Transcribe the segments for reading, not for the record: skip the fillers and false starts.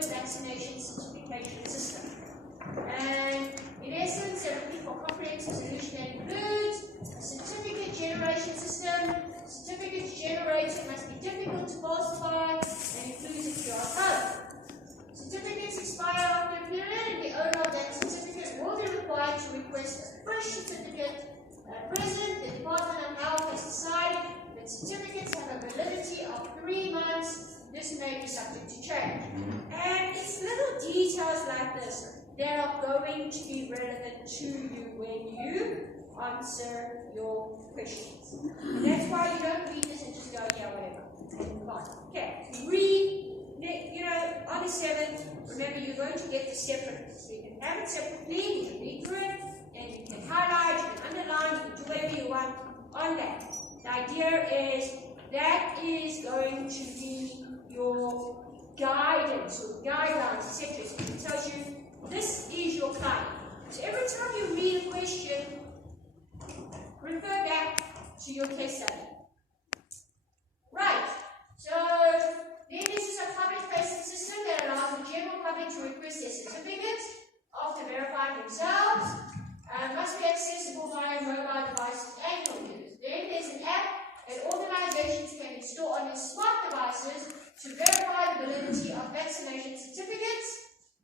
open vaccination certification system. And in essence, they're looking for comprehensive solution that includes a certificate generation system. Certificates generated must be difficult to falsify and includes a QR code. Certificates expire after a period, and the owner of that certificate will be required to request a fresh certificate. At present, the Department of Health has decided that certificates have a validity of 3 months. This may be subject to change. And it's little details like this that are going to be relevant to you when you answer your questions. And that's why you don't read this and just go, yeah, whatever. And move on. Okay, read. On the 7th, remember you're going to get the separate. So you can have it separately, you can read through it, and you can highlight, you can underline, you can do whatever you want on that. The idea is that is going to be your guidance or guidelines, etc. So it tells you this is your client. So every time you read a question, refer back to your case study. Right. So then this is a public-facing system that allows the general public to request their certificates after verifying themselves. Must be accessible via mobile devices and computers. Then there's an app that organizations can install on their smart devices to verify the validity of vaccination certificates.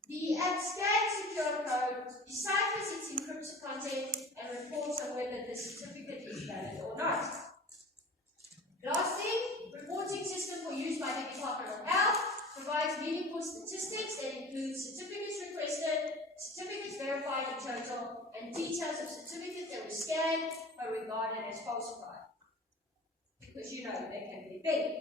The app scans the QR code, deciphers its encrypted content, and reports on whether the certificate is valid or not. Last thing, reporting system for use by the Department of Health provides meaningful statistics that include certificates requested, certificates verified in total, and details of certificates that were scanned but regarded as falsified. Because you know they can be big.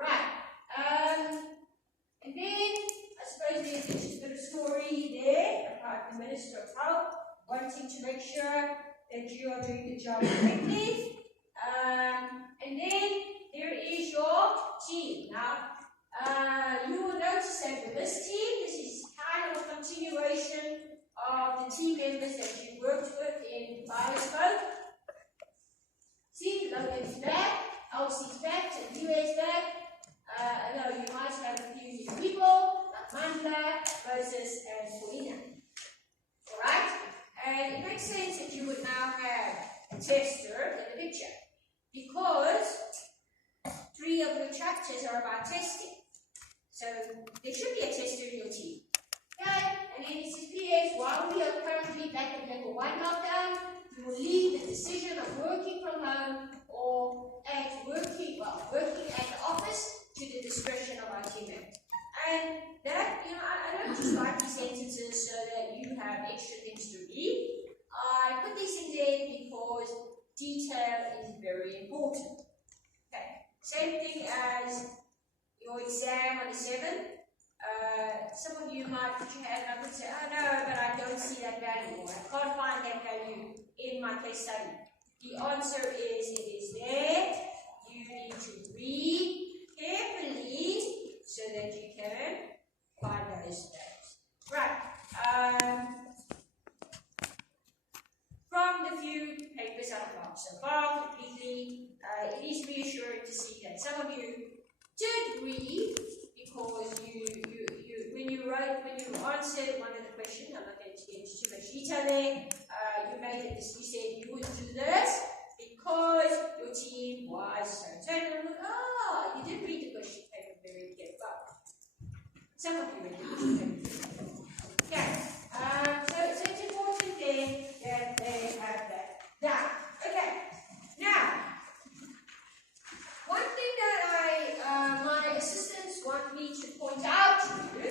Right. And then I suppose there's just a bit of story there about the Minister of Health wanting to make sure that you are doing the job correctly. And then there is your team. Now, you will notice that with this team, this is kind of a continuation of the team members that you worked with in Bioscope. See, Logan's back, Elsie's back, and UA's back. Although you might have a few new people, like Mandla, Moses, and Paulina. Alright? And it makes sense that you would now have a tester in the picture. Because 3 of your chapters are about testing. So there should be a tester in your team. Okay? And then it says, PS, while we are currently back at level 1 lockdown, we will leave the decision of working from home or working at the office to the discretion of our team members. And that, I don't just write these sentences so that you have extra things to read. I put these things in because detail is very important. Okay, same thing as your exam on the 7th. Some of you might put your hand up and say, oh no, but I don't see that value, or I can't find that value in my case study. The answer is, it is there. You need to read carefully so that you can find those values. Right. From the few papers I've got so far completely, it is reassuring to see that some of you did read because when you answered one of the questions, I'm not going to get into too much detail there, you made it, you said you would do this because your team was so turned. You did read the question paper very carefully. Some of you read the question paper. Okay. So it's important then that they have that done. Okay. Now, one thing that my assistants want me to point out to you,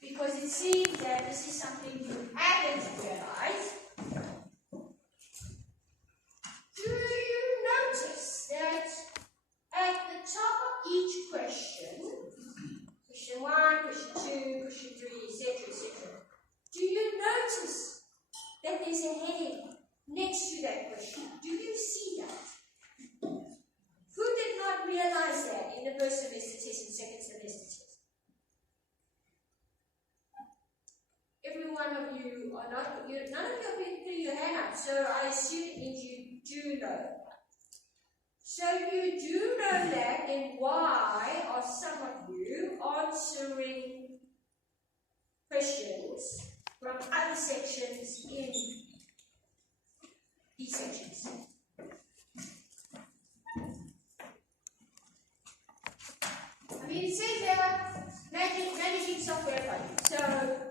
because it seems that this is something you haven't realized. Do you notice that at the top of each question, question 1, question 2, question 3, etc., do you notice that there's a heading next to that question? Do you see that? Who did not realize that in the first semester test and second semester test? Every one of you are not, none of you have been putting your hand up, so I assume it means you do know. So if you do know that, then why are some of you answering questions from other sections in these sections. I mean, it says here, managing software projects. So,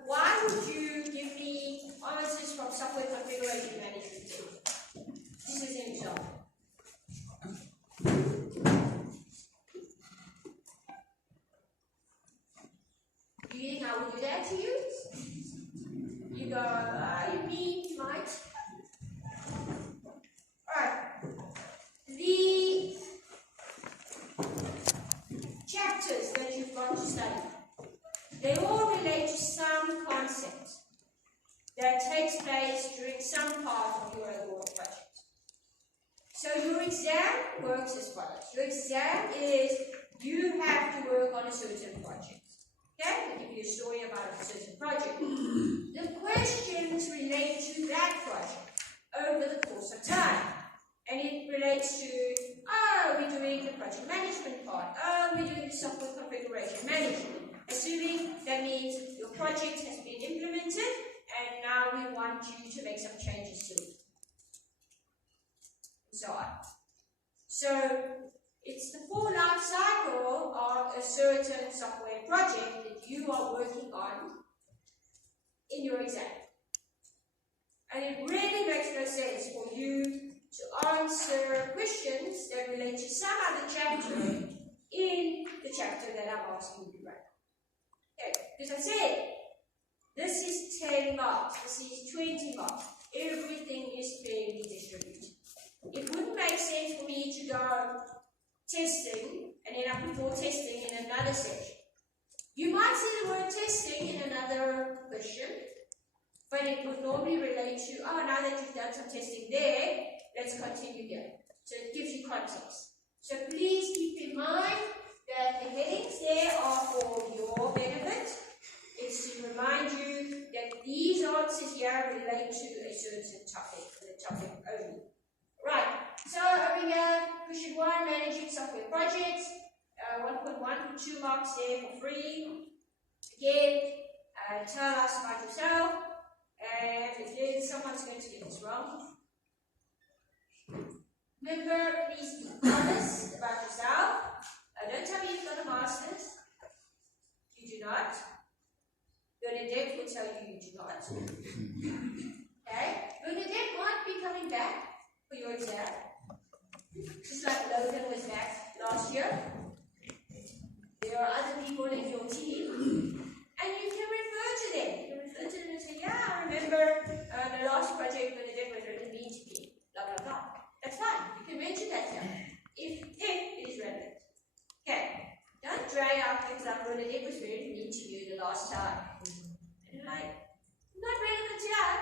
why would you give me answers from software configuration management tool? This is an example. Do you think I would do that to you? You go, you mean you might? Alright. The chapters that you've got to study, they all relate to some concept that takes place during some part of your overall project. So your exam works as follows. Your exam is you have to work on a certain project. Okay? I'll give you a story about a certain project. The questions relate to that project over the course of time. And it relates to, we're doing the project management part. We're doing the software configuration management. Assuming that means your project has been implemented and now we want you to make some changes to it. And so on. So, it's the full life cycle of a certain software project that you are working on in your exam. And it really makes no sense for you to answer questions that relate to some other chapter in the chapter that I'm asking you right now. Okay, because I said, this is 10 marks, this is 20 marks. Everything is fairly distributed. It wouldn't make sense for me to go testing, and then I put more testing in another section. You might see the word testing in another question, but it would normally relate to, now that you've done some testing there, let's continue here. So it gives you context. So please keep in mind that the headings there are for your benefit. It's to remind you that these answers here relate to a certain topic, the topic only. Right, so over here, question 1, managing software projects, 1.1 for 2 marks there for free. Again, tell us about yourself, and if there's someone's going to get this wrong, remember, please be honest about yourself. Don't tell me you've got a master's. You do not. Bernadette will tell you you do not. Okay? Bernadette might be coming back for your exam. Just like Logan was back last year. There are other people in your team. And you can refer to them. You can refer to them and say, yeah, I remember the last project Bernadette was really mean to me. Blah, blah, blah. That's fine. You can mention that here. If it is relevant. Okay. Don't drag out things like Bernadette was very mean to you the last time. And you're like, not relevant here.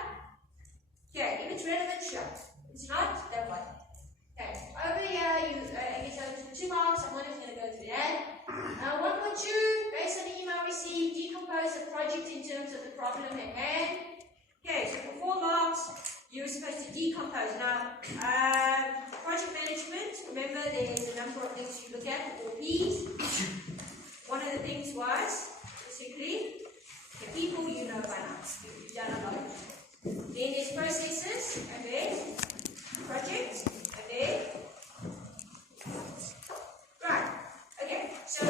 Okay, if it's relevant, sure. It's not, then what? Okay, over here, you get 2 marks. I'm not even going to go through that. 1.2, based on the email received, decompose the project in terms of the problem at hand. Okay, so for 4 marks, you're supposed to decompose. Now, project management, remember there's a number of things you look at, 4 P's. One of the things was, basically, the people you know by now. You've done a lot of them. Then there's processes, and then project, and then right. Okay, so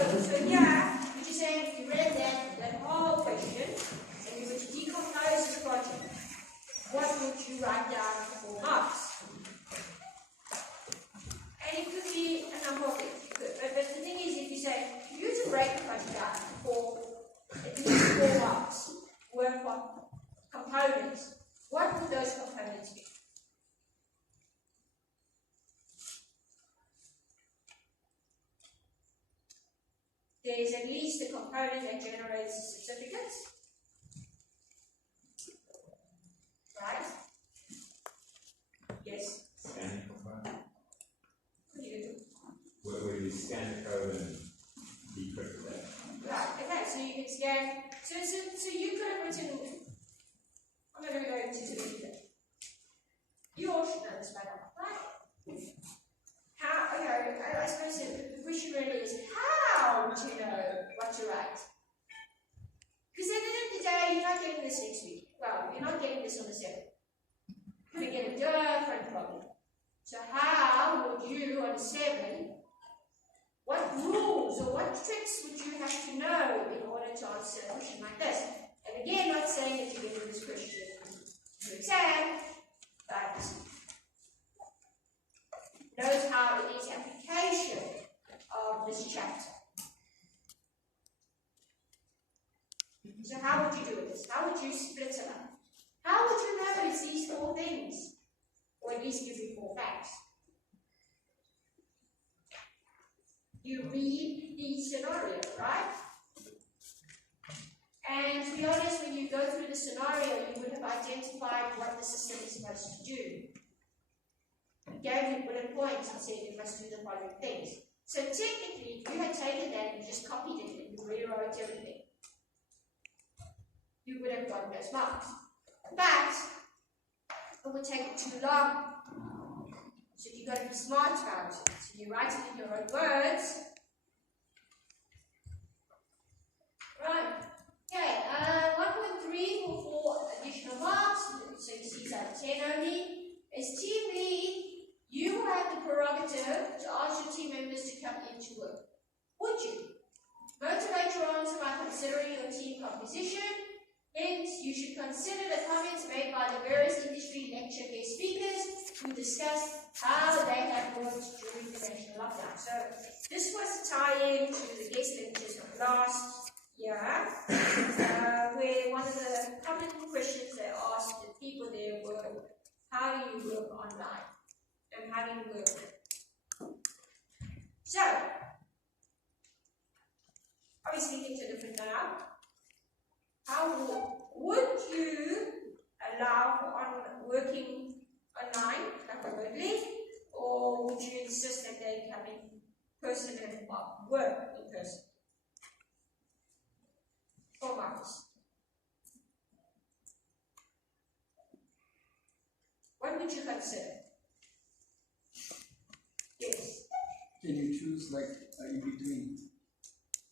yeah, you're just saying you read that whole question, and you were to decompose the project. What would you write down for 4 marks? And it could be a number of things. But the thing is, if you say, you use a break the project down for at least 4 marks worth of components, what would those components be? There is at least a component that generates the certificates. Right? Yes? Scan the component. What do you do? Where you scan the code and decrypt that. Right, okay, so you can scan. So you could have written, I'm not going to go into the detail. You all should know this by now, right? How, okay, I suppose the question really is, how do you know what to write? Because at the end of the day, you getting this next week. Well, you're not getting this on the 7th. You're going to get a different problem. So how would you, on the 7th, what rules or what tricks would you have to know in order to answer a question like this? And again, not saying that you're getting this question to exam, but note how it is application of this chapter. So how would you do this? How would you split it up? How would you know it's these 4 things? Or at least give you 4 facts. You read the scenario, right? And to be honest, when you go through the scenario, you would have identified what the system is supposed to do. It gave you bullet points and said you must do the following things. So technically, if you had taken that and just copied it and rewrote everything, you would have gotten those marks. But it would take too long. So you've got to be smart about it. So you write it in your own words. Right. Okay, 1.3 for 4 additional marks. So you see it's out of 10 only. As team lead, you have the prerogative to ask your team members to come into work. Would you? Motivate your answer by considering your team composition. Hence, you should consider the comments made by the various industry lecture guest speakers who discussed how they have worked during the national lockdown. So, this was a tie-in to the guest lectures of last year, where one of the common questions they asked the people there were, how do you work online? And how do you work? So, obviously things are different now. How would you allow for working online, like remotely, or would you insist that they come in person and work in person? 4 marks. What would you consider? Yes. Can you choose like in between,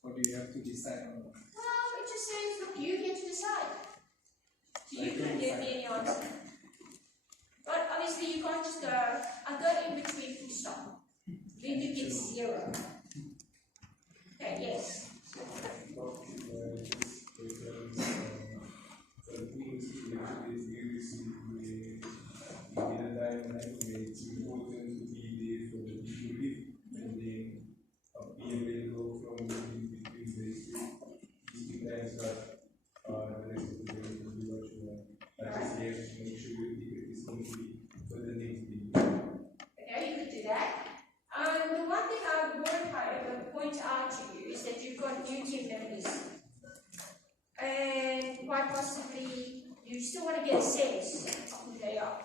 or do you have to decide on? Well, it just says, look, you get to decide. So you can give me any answer. But obviously you can't just go, I'll go in between full stop. Then you get 0. Okay, yes. Possibly you still want to get a sense of who they are.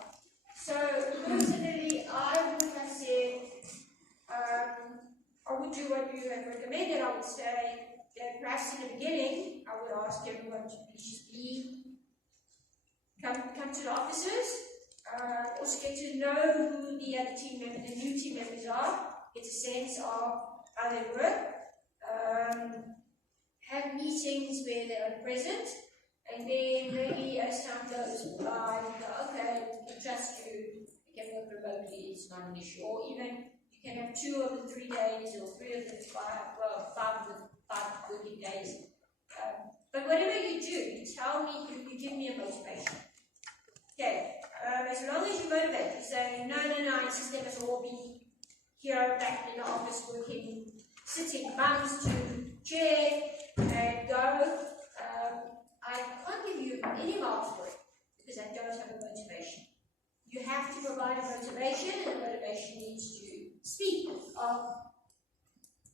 So personally, I would have said, I would do what you have recommended. I would say that perhaps in the beginning, I would ask everyone to please come to the offices. Also get to know who the other team members, the new team members are. Get a sense of how they work. Have meetings where they are present. And then maybe as time goes by, you go, okay, we can trust you, we can work remotely, it's not an issue. Or even you can have 2 of the 3 days or 3 of the 5 of the 5 working days. But whatever you do, you tell me, you give me a motivation. Okay, as long as you motivate, you say, no, I insist let us all be here back in the office working, sitting mums to chair and go. I can't give you any marks for it because I don't have a motivation. You have to provide a motivation, and the motivation needs to speak of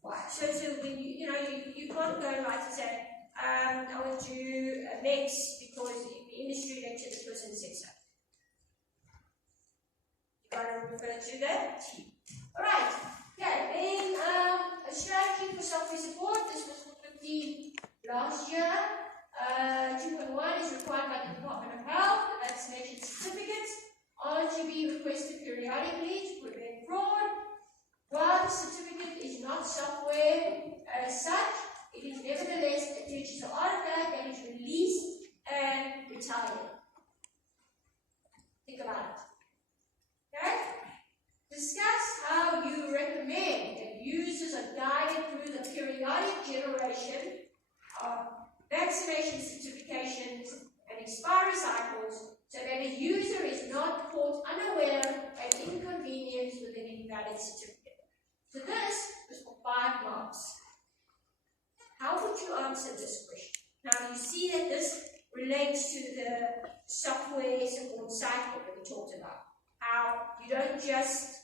why. So when you can't go right and say, I want to do a mix because in the industry lecture this person said so. You got to refer to that. Alright, okay, then a strategy for self-care support. This was for 15 last year. 2.1 is required by the Department of Health, vaccination certificates are to be requested periodically to prevent fraud. While the certificate is not software as such, it is nevertheless a digital artifact that is released and vaccination certifications and expiry cycles so that a user is not caught unaware and inconvenienced with an invalid certificate. So this is for 5 marks. How would you answer this question? Now you see that this relates to the software support cycle that we talked about. How you don't just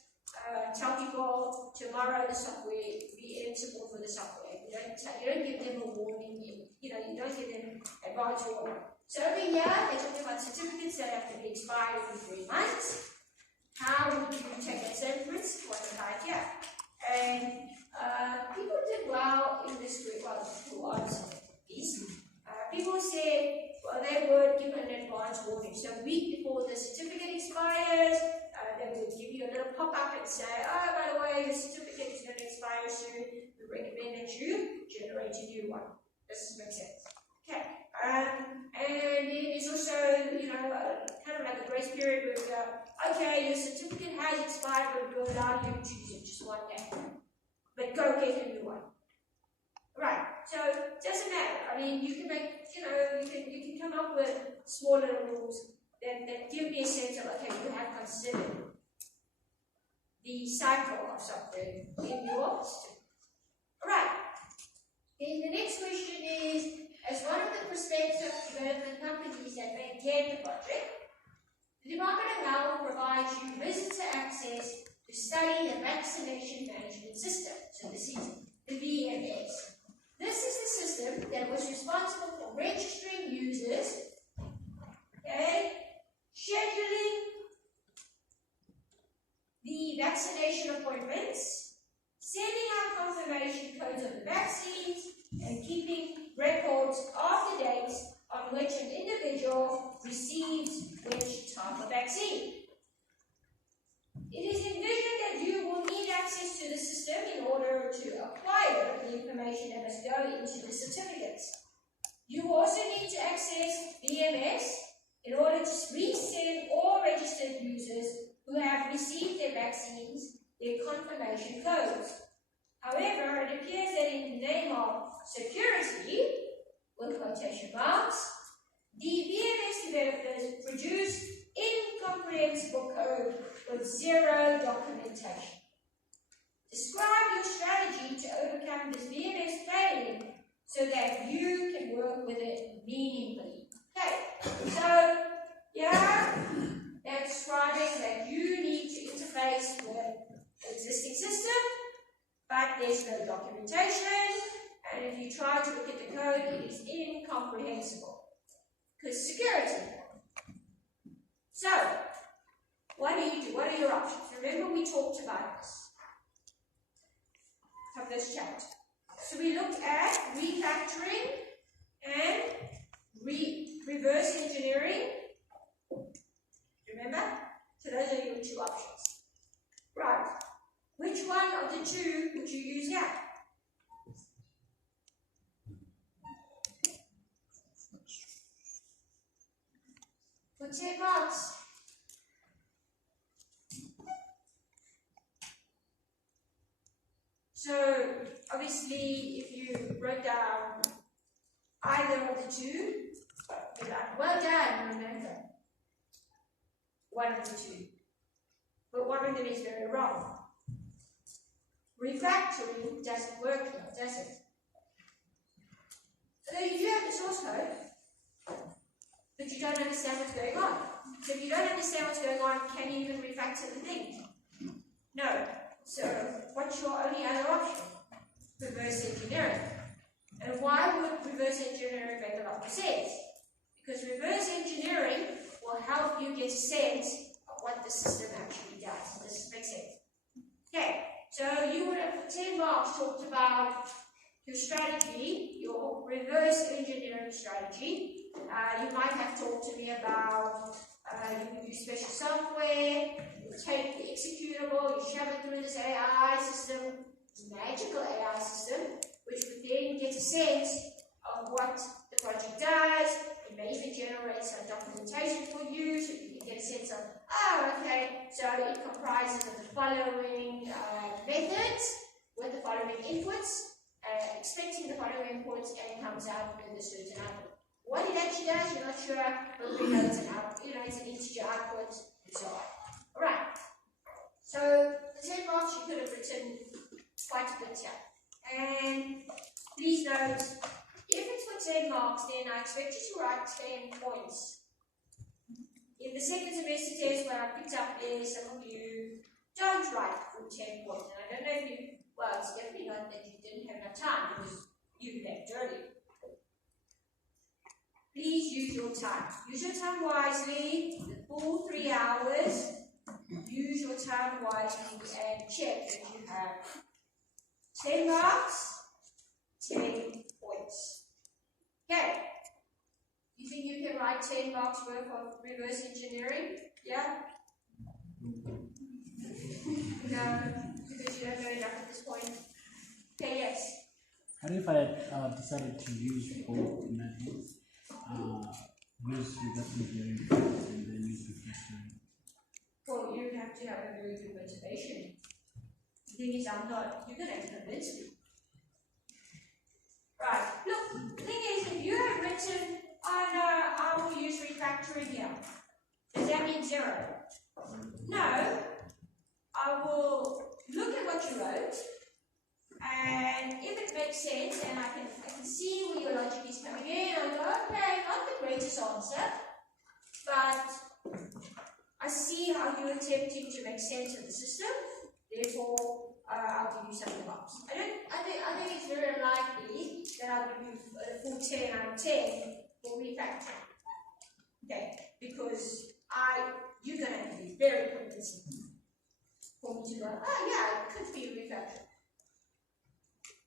tell people tomorrow the software be in support for the software. You don't give them a warning. You don't give them advance warning. So over here they're talking about certificates that have to be expired in 3 months. How would you take that same principle and apply it here? And people did well in this group. Well, who answered these? People said, well, they would give an advance warning. So a week before the certificate expires, they would give you a little pop-up and say, oh, by the way, your certificate is going to expire soon. We recommend that you generate a new one. This makes sense. Okay. And then there's also, kind of like a grace period where we go, okay, your certificate has expired, but we'll allow you to use it just 1 day. But go get a new one. Right. So it doesn't matter. I mean, you can make, you can come up with small little rules that give me a sense of, okay, you have considered the cycle of software in your system. Alright. Then the next question is, as one of the prospective development companies that maintain the project, the Department of Health provides you visitor access to study the vaccination management system. So this is the VMS. This is the system that was responsible for registering users, okay, scheduling the vaccination appointments, sending out confirmation codes of the vaccines, and keeping records of the dates on which an individual receives which type of vaccine. It is envisioned that you will need access to the system in order to acquire the information that must go into the certificates. You also need to access VMS in order to resend all registered users who have received their vaccines their confirmation codes. However, it appears that in the name of security, with quotation marks, the VMS developers produce incomprehensible code with zero documentation. Describe your strategy to overcome this VMS failing so that you can work with it meaningfully. Okay, so they're describing that you need to interface with the existing system, but there's no documentation, and if you try to look at the code, it is incomprehensible. Because security. So, what do you do? What are your options? Remember we talked about this of this chapter. So we looked at refactoring and reverse engineering. Remember? So those are your 2 options. Right. Which one of the 2 would you use here? For 10 marks. So, obviously, if you wrote down either of the 2, you're like, well done, remember. One of the 2. But one of them is very wrong. Refactoring doesn't work here, does it? So you do have the source code, but you don't understand what's going on. So if you don't understand what's going on, can you even refactor the thing? No. So what's your only other option? Reverse engineering. And why would reverse engineering make a lot of sense? Because reverse engineering will help you get a sense of what the system actually does. Does this make sense? Okay, so you would have, for 10 marks, talked about your strategy, your reverse engineering strategy. You might have talked to me about you would use special software, you take the executable, you shove it through this AI system, this magical AI system, which would then get a sense of what the project does. It may even generate some documentation for you, so you can get a sense of, oh, okay, so it comprises of the following methods with the following inputs, expecting the following inputs, and it comes out with a certain output. it actually does, you're not sure whether you know it's an integer output, and so on. Alright. So the 10 marks you could have written quite a bit here. And please note, if it's for 10 marks, then I expect you to write 10 points. In the second semester test, what I picked up is some of you don't write for 10 points. And I don't know if you, well, it's definitely not that you didn't have enough time because you left early. Please use your time. Use your time wisely, the full 3 hours. Use your time wisely and check that you have 10 marks, 10 points. Okay. You think you can write 10 marks worth of reverse engineering? Yeah? No, because you don't know enough at this point. Okay, yes. What if I decided to use both methods, use reverse engineering and then use refactoring? Well, you have to have a very good motivation. The thing is, you're going to have to convince me. Right, look, the thing is, if you have written, oh no, I will use refactoring here, does that mean 0? No, I will look at what you wrote, and if it makes sense, and I can see where your logic is coming in, I'll go, okay, not the greatest answer, but I see how you're attempting to make sense of the system, therefore I'll give you some marks. I think it's very unlikely that I'll give you a full 10 out of 10 for refactoring. Okay, because you're going to have to be very convincing for me to go, oh yeah, it could be refactoring.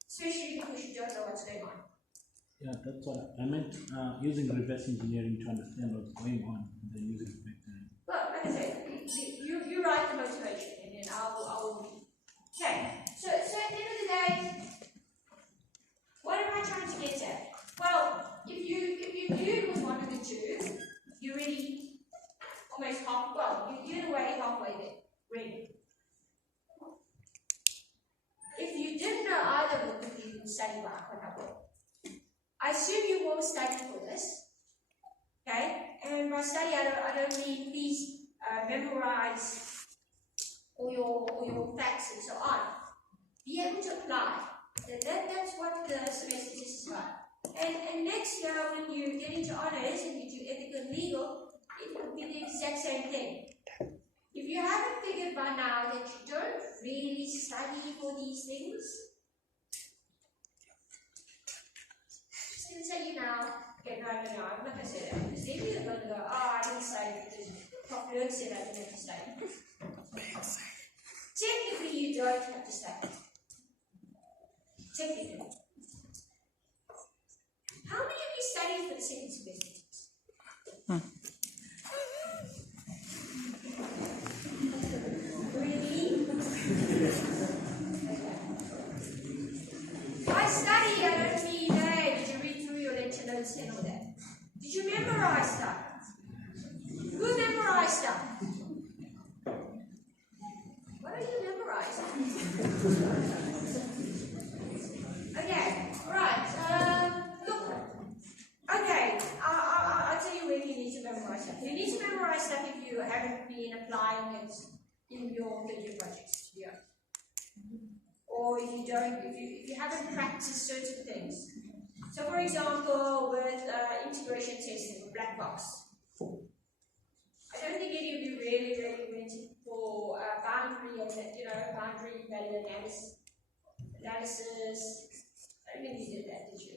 Especially because you don't know what's going on. Yeah, that's what I meant, using reverse engineering to understand what's going on, and then using refactoring. Well, like I said, you write the motivation, and then I'll. Okay. So at the end of the day, what am I trying to get at? Well, if you knew it was one of the two, you're really almost you're in a way halfway there. Really. If you didn't know either of them, you didn't study well, quite well. I assume you will study for this. Okay? And by study, I don't mean please memorize all your facts and so on. Be able to apply. That's what the semester test is about. And next year, when you get into honors and you do ethical and legal, it will be the exact same thing. If you haven't figured by now that you don't really study for these things, just going to tell you now, okay, no, I'm not going to say that. Because then you're going to go, oh, I didn't study because Prof. Lurk said I didn't have to study. Technically, you don't have to study. Technically. How many of you studied for the second semester? Really? By study, I don't mean, hey, did you read through your lecture notes and all that? Did you memorize stuff? Who memorized stuff? What are you memorizing? Okay, right. Look. Okay, I'll tell you when you need to memorize stuff. You need to memorize stuff if you haven't been applying it in your projects. Yeah. Or if you don't, if you haven't practiced certain things. So, for example, with integration testing with black box. I don't think any of you really went for boundary value analysis. I don't think you did that, did you?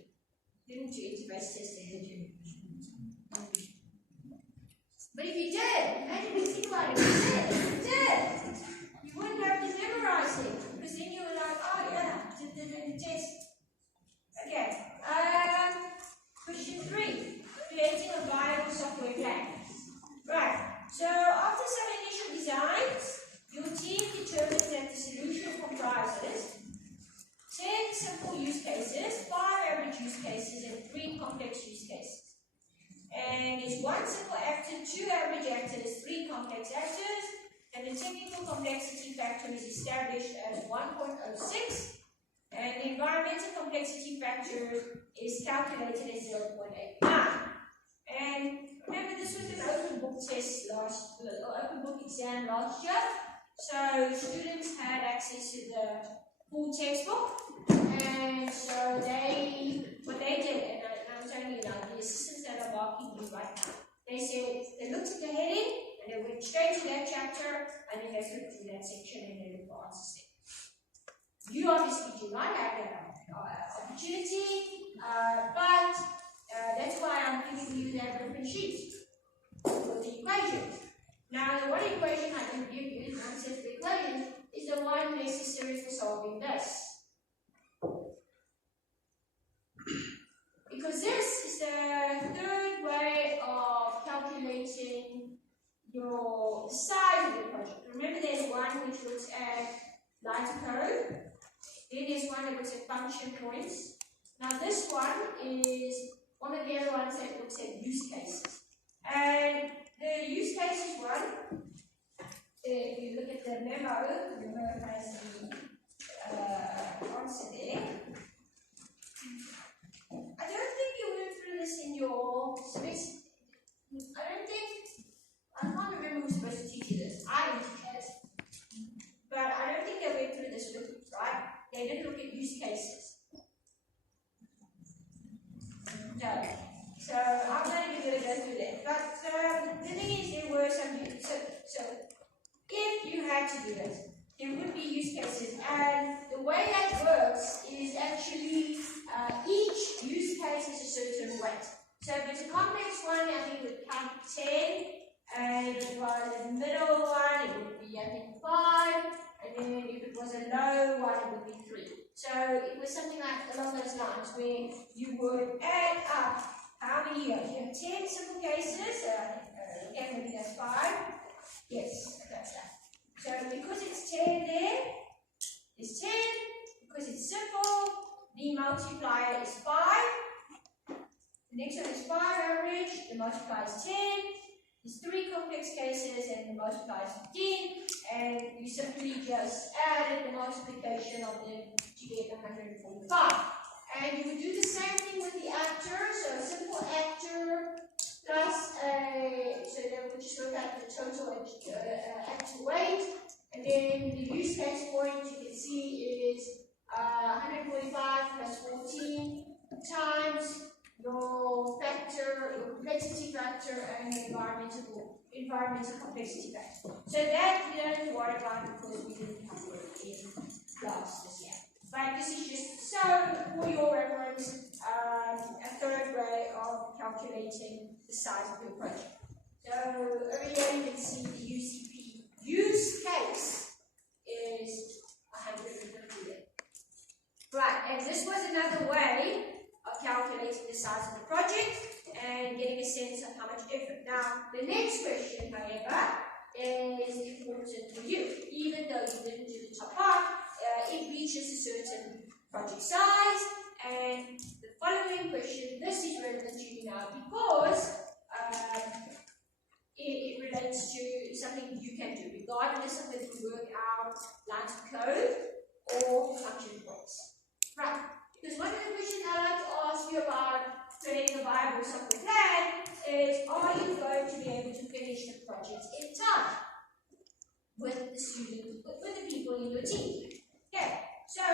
You didn't do interface testing, did you? But if you did, imagine you think about it, if you did, you wouldn't have to memorize it, because then you were like, oh yeah, did the test. Okay, question 3, creating a viable software plan. Right, so after some initial designs, your team determines that the solution comprises 10 simple use cases, 5 average use cases, and 3 complex use cases. And it's 1 simple actor, 2 average actors, 3 complex actors, and the technical complexity factor is established as 1.06, and the environmental complexity factor is calculated as 0.89. test open book exam last year. So students had access to the full textbook, and so what they did, and I'm telling you now, the assistants that are marking you right now, they said they looked at the heading and they went straight to that chapter and then they flipped through that section and they looked for answers there. You obviously do not have that opportunity, but that's why I'm giving you that reference sheet with the equations. Now, the one equation I can give you, one set of equations, is the one necessary for solving this. Because this is the third way of calculating the size of the project. Remember, there's one which looks at lines of code. Then there's one that looks at function points. Now, this one is one of the other ones that looks at use cases. And the use cases one, if you look at the memo has the answer there. I don't think you went through this in your semester. I can't remember who's supposed to teach you this. I didn't teach you this. But I don't think they went through this with you, right? They didn't look at use cases. No. So I'm going to give it a go through that. But the thing is, there were some use. So if you had to do this, there would be use cases. And the way that works is actually each use case is a certain weight. So if it's a complex one, I think it would count 10. And if it was a middle one, it would be, I think, 5. And then if it was a low one, it would be 3. So it was something like along those lines where you would add up how many years. You have 10 simple cases. Okay, maybe that's 5. Yes, that's that. So because it's 10 there, it's 10. Because it's simple, the multiplier is 5. The next one is 5 average. The multiplier is 10. There's 3 complex cases and the multiplier is 15. And you simply just added the multiplication of them to get 145. And you would do the same thing with the actor. So a simple actor plus so that would just work out the total actor weight. And then the use case point you can see is 145 plus 14 times your factor, your complexity factor, and your environmental complexity factor. So that we don't have to worry about because we didn't cover it in class this year. But this is just so for your reference, a third way of calculating the size of your project. So over here you can see the UCP use case is 150. Right, and this was another way of calculating the size of the project and getting a sense of how much effort. Now, the next question, however, is important for you. Even though you didn't do the top part, it reaches a certain project size, and the following question, this is relevant to you now because it relates to something you can do, regardless of whether you work out lines of code or function points. Right, because one of the questions I like to ask you about creating a viable software plan is, are you going to be able to finish the project in time with the students, with the people in your team? Okay, so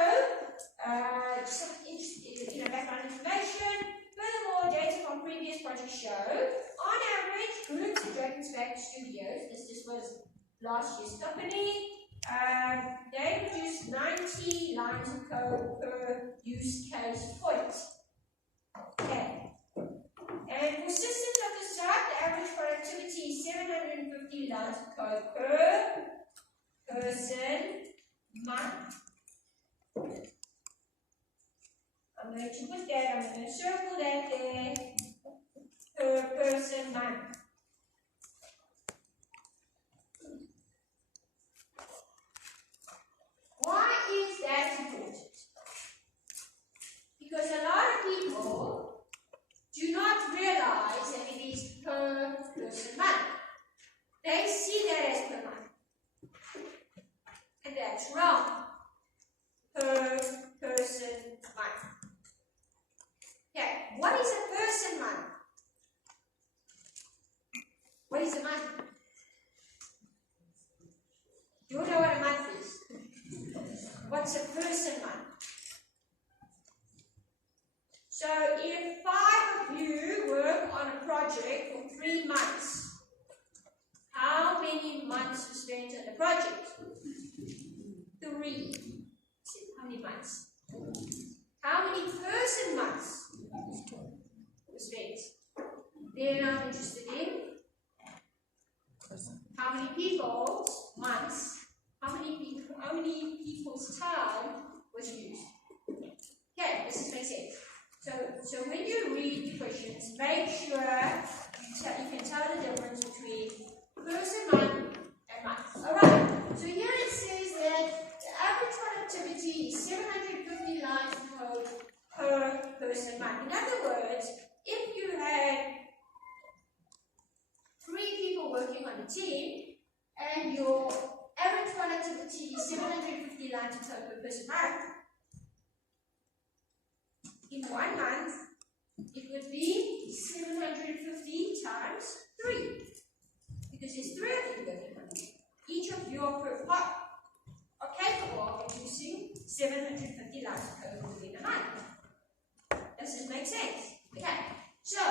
just some background information. Furthermore, data from previous projects show, on average, groups of Drakensberg Studios, this was last year's company, they produced 90 lines of code per use case point. Okay. And for systems of this type, the average productivity is 750 lines of code per person month. I'm going to put that, I'm going to circle that there, per person month. Why is that important? Because a lot of people do not realize that it is per person month. They see that as per month. And that's wrong. Per person month. Okay, what is a person month? project for 3 months, how many months were spent on the project? 3. So how many months? How many person months were spent? Then I'm interested in how many people's months, how many people's time was used. Okay, this is makes sense. So when you read the questions, make sure you can tell the difference between person month and month. Alright, so here it says that the average productivity is 750 lines of code per person month. In other words, if you had 3 people working on the team and your average productivity is 750 lines of code per person month, in 1 month, it would be 750 times 3. Because there's 3 of you working on it. Each of you are capable of producing 750 lines of code within a month. Does this make sense? Okay. So,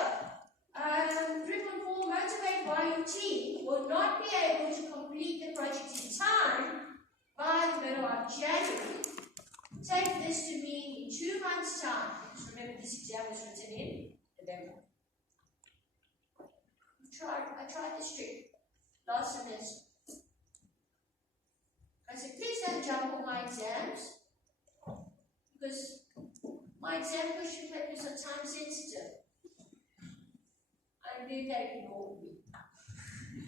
3.4, motivate why your team will not be able to complete the project in time by the middle of January. Take this to mean in 2 months' time. Because remember, this exam was written in November. I tried this trick last semester. I said, please don't jump on my exams, because my exam question papers are time sensitive. And they ignore me.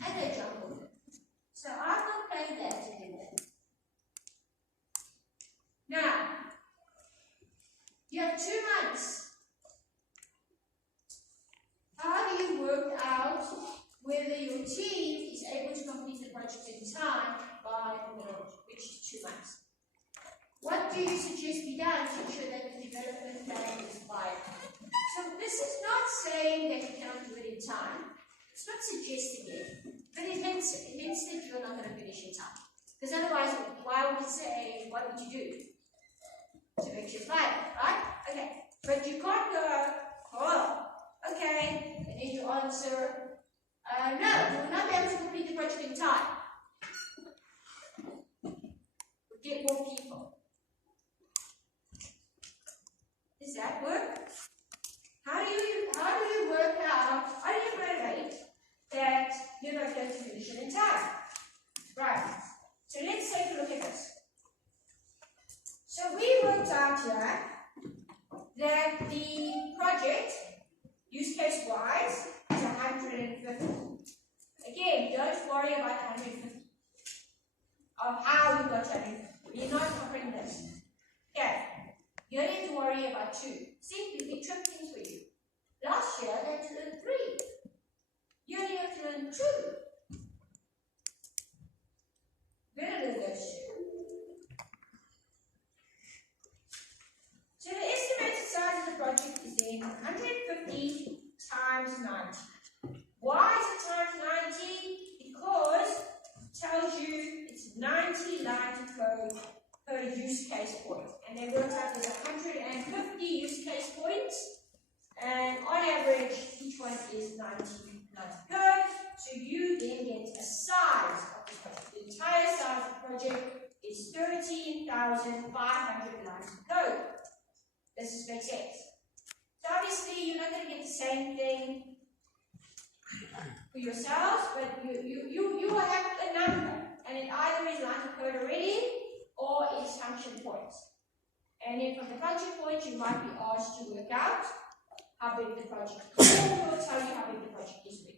And they jump on it. So I'm not playing that anymore. Now, you have 2 months. How do you work out whether your team is able to complete the project in time by the middle, which is 2 months? What do you suggest be done to ensure that the development plan is viable? So this is not saying that you cannot do it in time. It's not suggesting it, but it hints that you're not going to finish in time. Because otherwise, why would it say, what would you do? To make sure it's viable, right? Okay. But you can't go, oh, okay, and then you answer, no, you will not be able to complete the project in time. We'll get more people. Does that work? How do you work out, how do you motivate that you're not going to finish it in time? Right. So let's take a look at this. So we worked out here that the project, use case wise, is 150. Again, don't worry about 150. Of how you got 150. You're not covering this. Okay. You don't need to worry about 2. Simply big trick things for you. Last year they had to learn 3. You only have to learn 2. Better learn those 2. So the estimated size of the project is then 150 times 90. Why is it times 90? Because it tells you it's 90 lines of code per use case point. And they worked out there's 150 use case points. And on average, each one is 90 lines of code. So you then get a size of the project. The entire size of the project is 13,500 lines of code. Does this make sense? So obviously you're not going to get the same thing for yourselves, but you will have a number, and it either is lines of code already or is function points. And then from the function points you might be asked to work out how big the project is. Or we'll tell you how big the project is big.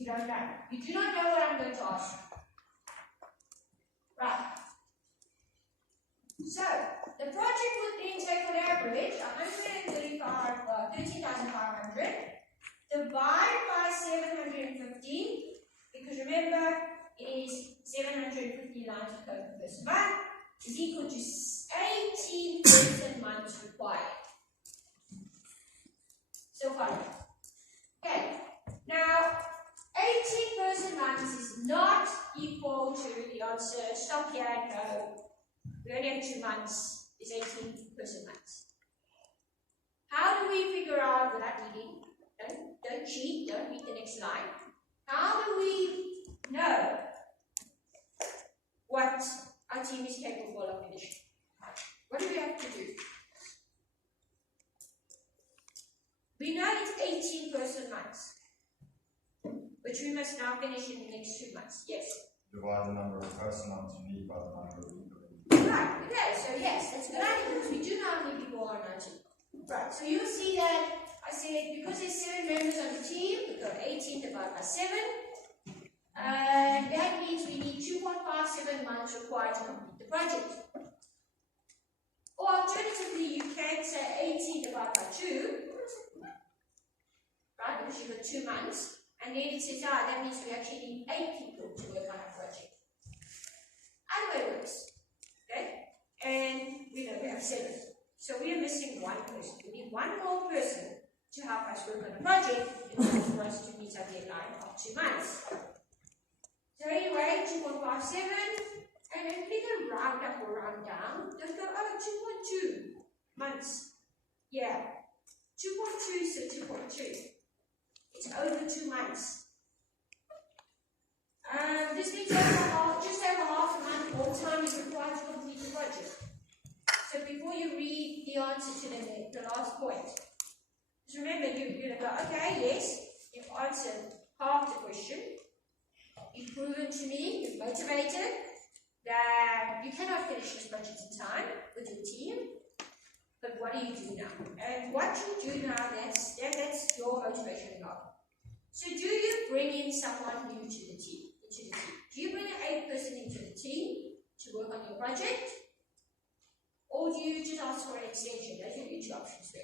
You don't know. You do not know what I'm going to ask. Right. So, the project would then take on average 13,500, divide by 750, because remember, it is 750 lines of code per person month, is equal to 18 person months required. So far. Okay, now 18 person months is not equal to the answer, stop here and go. We only have 2 months, is 18 person months. How do we figure out without eating? Don't next line. How do we know what our team is capable of finishing? What do we have to do? We know it's 18 person months, which we must now finish in the next 2 months. Yes? Divide the number of personnel to need by the number of people. Right, okay, so yes, that's a good idea because we do know how many people are on our team. Right, so you'll see that I said because there's 7 members on the team, we got 18 divided by 7. And that means we need 2.57 months required to complete the project. Or alternatively, you can say 18 divided by 2, right, because you've got 2 months. And then it says, that means we actually need 8 people to work on our project. Either way it works. Okay? And we know we have 7. So we are missing 1 person. We need 1 more person to help us work on the project in order for us to meet our deadline of 2 months. So anyway, 2.57, and then we can round up or round down. Don't go, 2.2 months. Yeah. 2.2 so 2.2. It's over 2 months. This means just over half a month more time is required to complete the project. So before you read the answer to the last point, just remember you're going to go, okay, yes, you've answered half the question. You've proven to me, you've motivated that you cannot finish this project in time with your team. But what do you do now? And what you do now, that's your motivation now. So do you bring in someone new to the team? Do you bring an 8th person into the team to work on your project? Or do you just ask for an extension? Those are your 2 options there.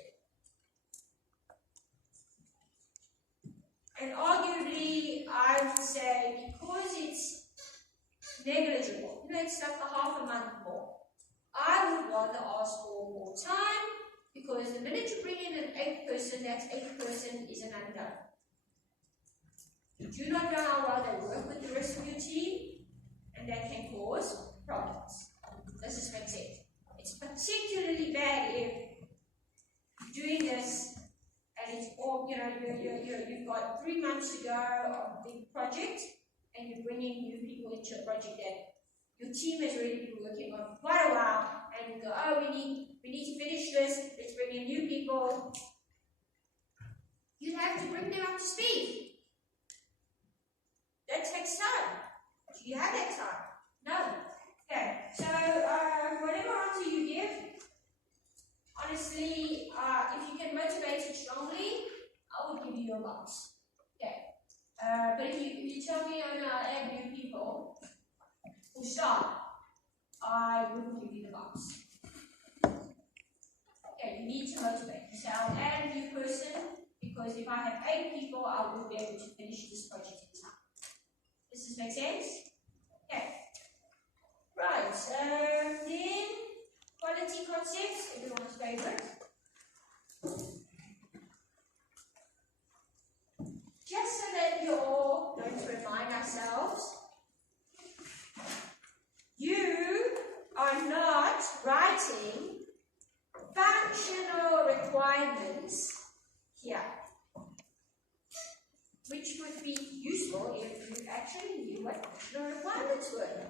And arguably, I would say because it's negligible, it's like a half a month more, I would rather ask for more time because the minute you bring in an 8th person, that 8th person is an unknown. You do not know how well they work with the rest of your team, and that can cause problems. Does this make sense? It's particularly bad if you're doing this and it's all, you've got 3 months to go on a big project and you're bringing new people into a project that your team has already been working on for quite a while, and you go, we need to finish this, let's bring in new people. You have to bring them up to speed. That takes time. Do you have that time? No. Okay, so whatever answer you give, honestly, if you can motivate it strongly, I would give you your box. Okay. But if you tell me I'm going to add new people who start, I wouldn't give you the box. Okay, you need to motivate. So I'll add a new person because if I have 8 people, I will be able to finish this project in time. Does this make sense? Okay. Right, then quality concepts, everyone's favorite. Just so that we all going to remind ourselves, you are not writing functional requirements here, which would be useful if you actually knew what functional requirements were.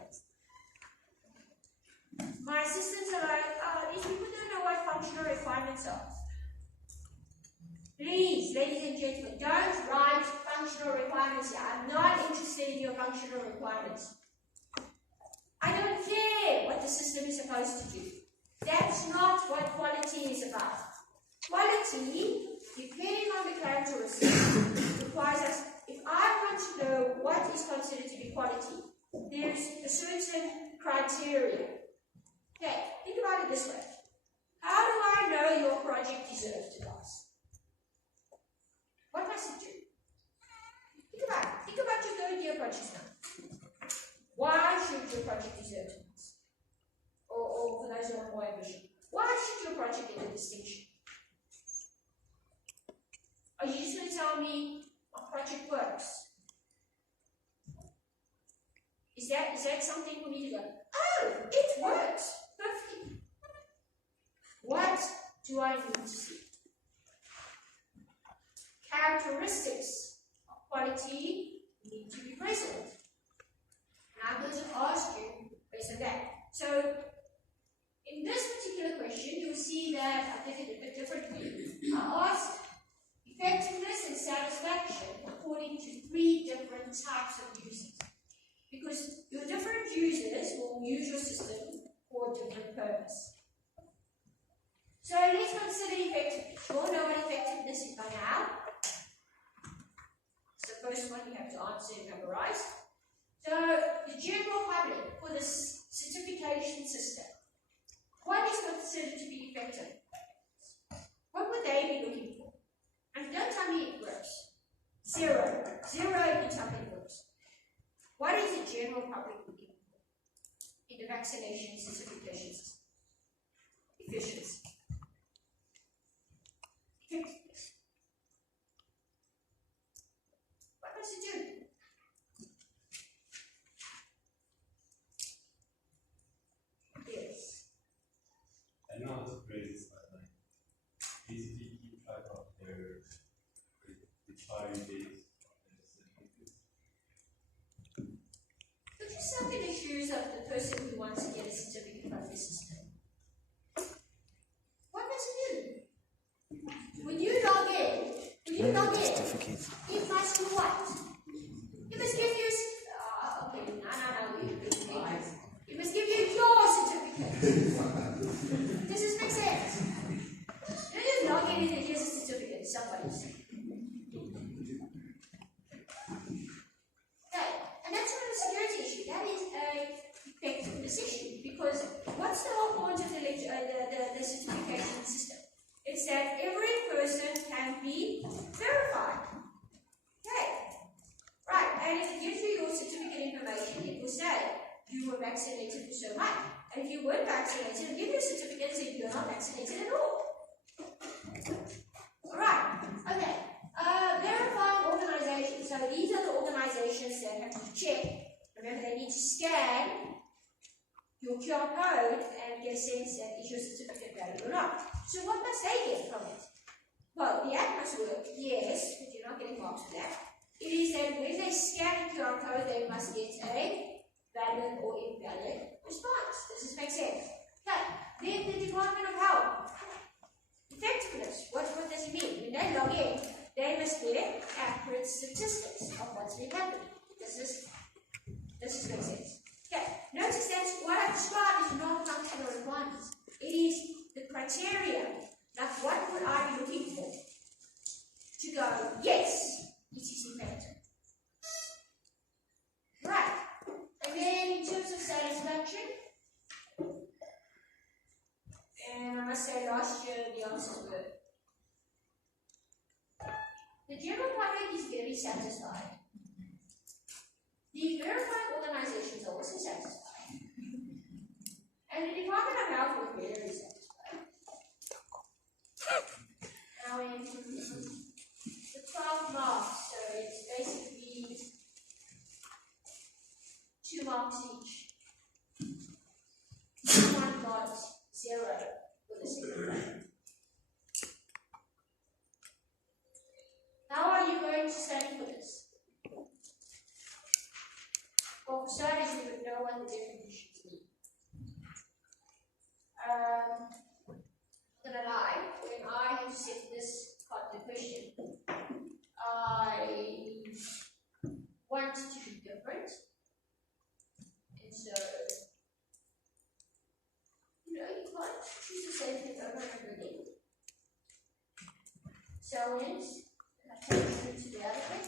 My assistants are like, these people don't know what functional requirements are. Please, ladies and gentlemen, don't write functional requirements here. I'm not interested in your functional requirements. I don't care what the system is supposed to do. That's not what quality is about. Quality, depending on the characteristics, requires us, if I want to know what is considered to be quality, there's a certain criteria. Okay, think about it this way. How do I know your project deserves to last? What must it do? Think about it. Think about your third-year projects now. Why should your project deserve to last? Or for those who are more ambitious, why should your project get a distinction? Are you just going to tell me my project works? Is that something for me to go, oh, it works perfectly? What do I need to see? Characteristics quality need to be present. And I'm going to ask you based on that. So, in this particular question, you'll see that I did it a bit differently. I asked effectiveness and satisfaction according to 3 different types of users. Because your different users will use your system for a different purpose. So let's consider effectiveness. You all know what effectiveness is by now. It's the first one you have to answer and memorize. So the general public for this certification system, what is considered to be effective? What would they be looking for? And don't tell me it works. 0. 0 if you tell me it works. What is the general public looking for in the vaccination certification system? Efficiency. Effectiveness. What does it do? Yes. I know how to phrase this, but like basically keep track of their expiry dates of their certificates. Put yourself in the shoes of the person who wants to get a certificate from the system. What does it do? When you log in, it must do what? It must give you, okay, no. It must give you your certificate. Does this make sense? You don't just log in and here's a certificate, somebody's. Okay, and that's not a security issue, that is a effectiveness issue. Because what's the whole point of the certification system? It's that every person can be verified. Okay. Right, and if it gives you your certificate information, it will say you were vaccinated for so much. And if you weren't vaccinated, it'll give you a certificate saying you're not vaccinated at all. Alright, okay. Verifying organizations. So these are the organizations that have to check. Remember, they need to scan your QR code and get a sense that is your certificate valid or not. So what must they get from it? Well, the app must work, yes, but you're not getting marks for that. It is that when they scan the QR code, they must get a valid or invalid response. Does this make sense? Okay. Then the Department of Health. Effectiveness. What does it mean? When they log in, they must get accurate statistics of what's been happening. Does this make sense? Okay. Notice that what I've described is not functional requirements. It is the criteria. Like what would I be looking for to go, yes, it is effective. Right. And then in terms of satisfaction, and I must say last year the answers were the general public is very satisfied. The verified organizations are also satisfied. And the Department of Health was very satisfied. Now in the 12 marks, so it's basically 2 marks each. One got 0 for the second round. How are you going to study for this? Well, for starters, you would know what the definitions mean. I'm not gonna lie, when I had to set this part of the question, I wanted to be different. And so, you can't choose the same thing over and over again. So I take it to the other way.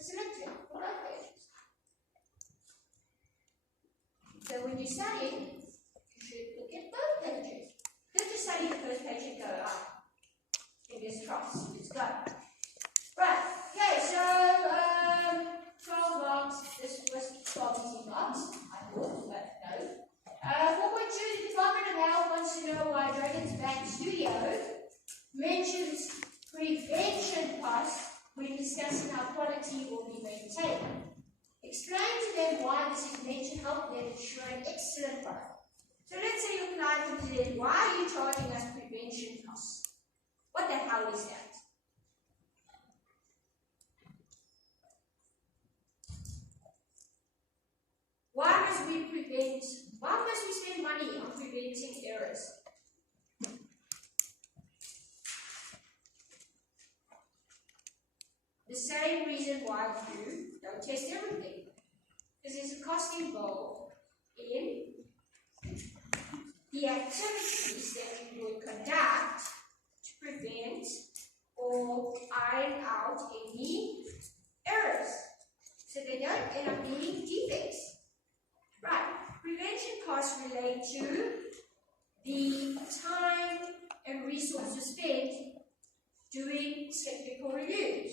Select it. What are pages? So when you study, you should look at both pages. Don't just study the first page and go, fingers crossed, it's done. Right, okay, so 12 marks, this was 12 easy marks, I thought, but no. 4.2, the Department of Health wants to know why Dragon's Back Studio mentions prevention costs when discussing how quality will be maintained. Explain to them why this is meant to help them ensure an excellent product. So let's say your client comes in, why are you charging us prevention costs? What the hell is that? why must we spend money on preventing errors? The same reason why you don't test everything. Because there's a cost involved in the activities that you would conduct to prevent or iron out any errors, so they don't end up being defects. Right, prevention costs relate to the time and resources spent doing technical reviews,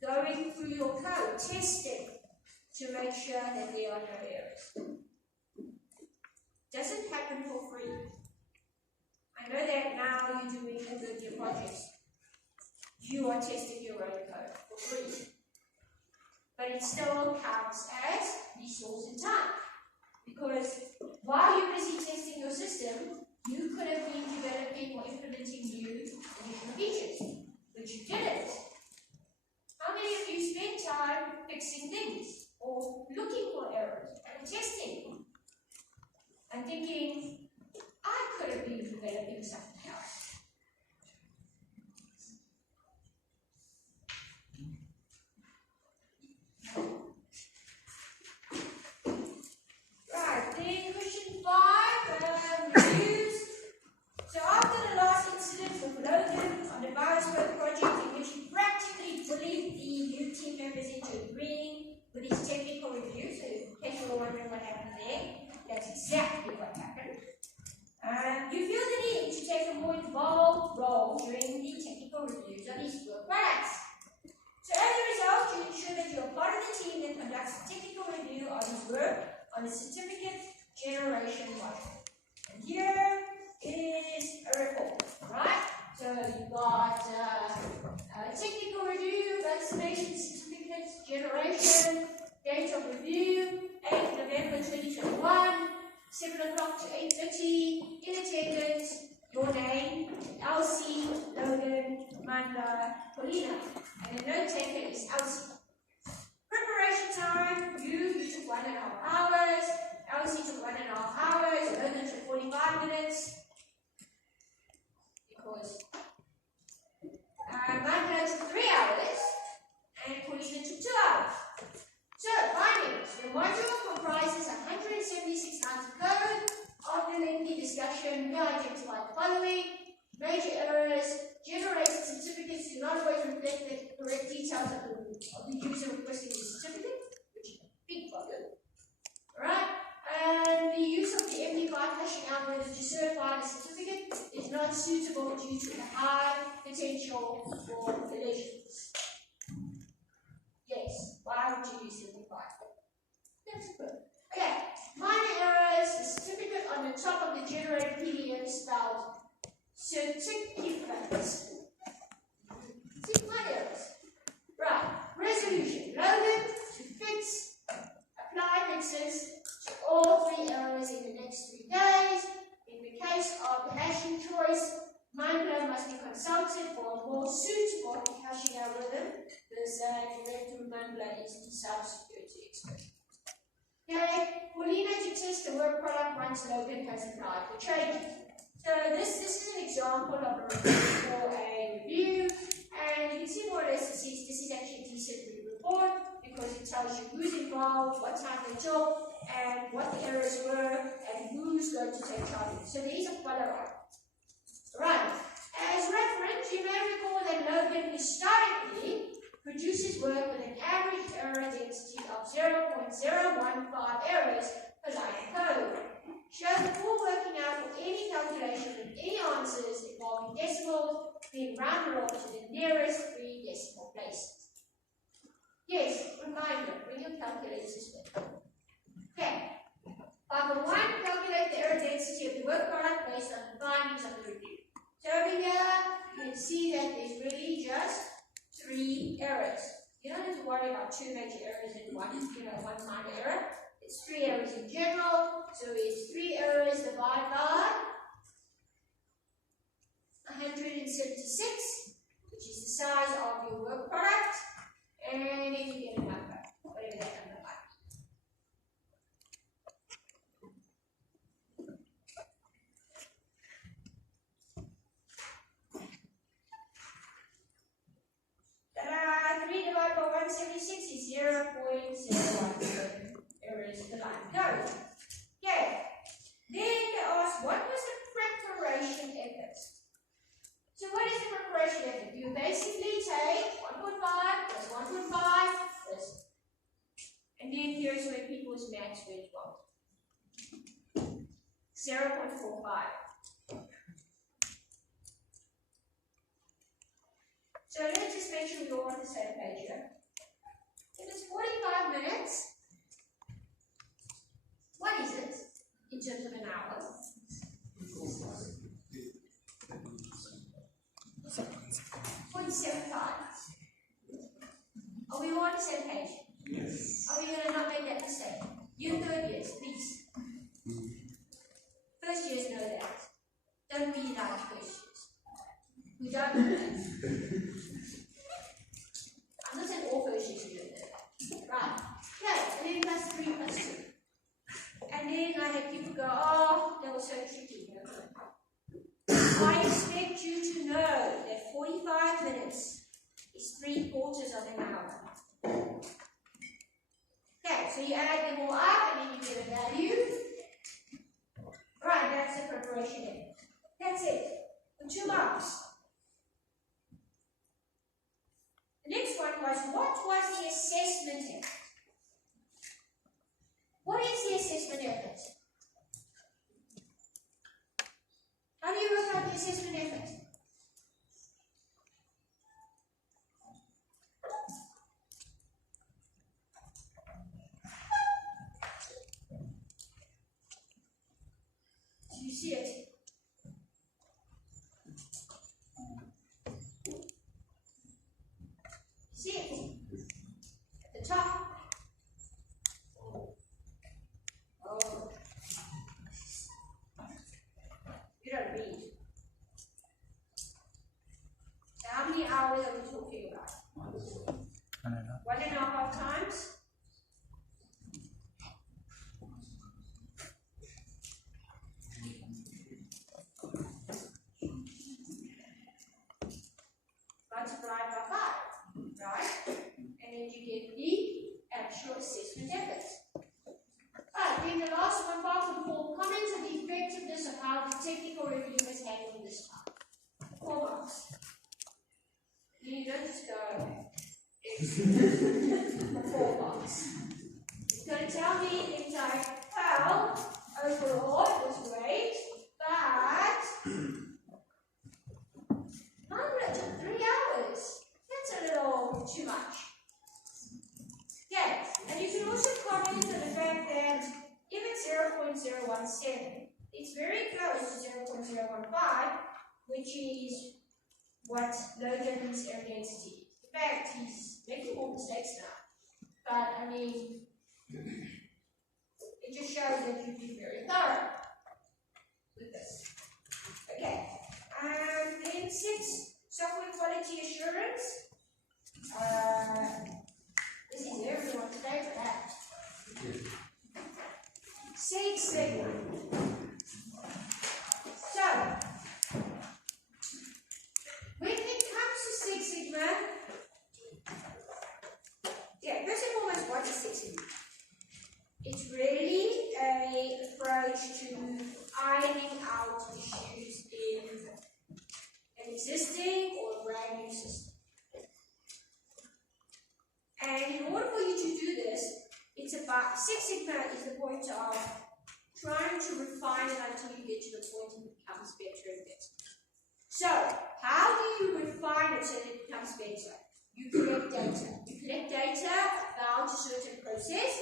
going through your code, testing to make sure that there are no errors. Doesn't happen for free. I know that now you're doing all of your projects. You are testing your own code for free. But it still counts as resource and time. Because while you're busy testing your system, you could have been developing or implementing new additional features, but you didn't. How many of you spend time fixing things or looking for errors and testing and thinking, I could have been developing something else? Right, then question 5, reviews. So after the last incident with Logan on the Bioscope project, in which he practically bullied the new team members into agreeing with his technical review, so in case you're wondering what happened there, that's exactly what happened. You feel the need to take a more involved role during the technical reviews of these work products. So as a result, you ensure that you are part of the team that conducts a technical review of his work on the certificate generation module. And here is a report, right? So you've got technical review, vaccination certificate generation, date of review, 8th November 2021, 7 o'clock to 8:30, in attendance, your name, Elsie, Logan, Amanda, Paulina, and the note taker is Elsie. Preparation time, you took 1.5 hours, Elsie took 1.5 hours, Logan took 45 minutes, because Amanda took 3 hours, and Paulina took 2 hours. So, findings. The module comprises 176 lines of code. After lengthy discussion, we identified the following: major errors, generated certificates do not always reflect the correct details of the user requesting the certificate, which is a big problem. Alright? And the use of the MD5 hashing algorithm to certify the certificate is not suitable due to the high potential for collisions. Yes, why would you use MD5? That's good. Okay, minor errors, the certificate on the top of the generated PDF is spelled certificates. See, minor errors. Right, resolution. Logan to fix, apply fixes to all 3 errors in the next 3 days. In the case of the hashing choice, Mindblow must be consulted for a more suitable hashing algorithm. This director Mindblow is the cybersecurity expert. Okay, Paulina to test the work product once Logan has applied for training. So this is an example of a report for a review, and you can see more or less this is actually a decent report because it tells you who's involved, what time they took, and what the errors were, and who's going to take charge. So these are follow-up. Right. As reference, you may recall that Logan historically produces work with an average error density of 0.015 errors per line of code. Show before working out for any calculation with any answers involving decimals being rounded off to the nearest 3 decimal places. Yes, reminder, bring your calculators with. Okay. Part 1, calculate the error density of the work product based on the findings of the review. So over here, you can see that there's really just 3 errors. You don't have to worry about 2 major errors and one minor error. It's 3 errors in general. So it's 3 errors divided by 176, which is the size of your work product. And then you get a number, whatever that number might be. 176 is 0.017. There is the line goes. Okay. Then they ask, what was the preparation effort? So what is the preparation effort? You basically take 1.5 plus 1.5 plus, and then here's where people's maths went wrong. 0.45. So let's just make sure we're all on the same page here. If it's 45 minutes, what is it in terms of an hour? 0.75. Are we all on the same page? Yes. Are we going to not make that mistake? You third years, please. First years know that. Don't be like first years. We don't know that. I'm not saying all first years know that. Right. Okay, and then plus 3 plus 2. And then I have people go, oh, that was so tricky. I expect you to know that 45 minutes is 3/4 of an hour. Okay, so you add them all up and then you get a value. Right, that's the preparation effort. That's it. For 2 marks. The next one was, what was the assessment effort? What is the assessment effort? How do you work out the assessment effort? Do you see it? See it? At the top. Oh. You don't read. So how many hours are we talking about? 1.5 times? Multiplied by 5, right? And then you get the actual assessment effort. Alright, then the last one, part of 4, comments on the effectiveness of how the technical review was handled this time. 4 marks. You don't just go, it's 4 marks. You're going to tell me things like, well, overall it was great, but 9 minutes and 3 hours. That's a little too much. Yeah, and you can also comment on the fact that if it's 0.017, it's very close to 0.015, which is what Logan's air density is. In fact, he's making more mistakes now. But I mean, it just shows that you've been very thorough with this. Okay. Then 6, software quality assurance. This is everyone today for that. 6 Sigma. So, when it comes to 6 Sigma, yeah, first and foremost, what is 6 Sigma? It's really an approach to ironing out issues in an existing or a brand new system. And in order for you to do this, it's about 6 Sigma is the point of trying to refine it until you get to the point it becomes better and better. So, how do you refine it so that it becomes better? You collect data. You collect data about a certain process,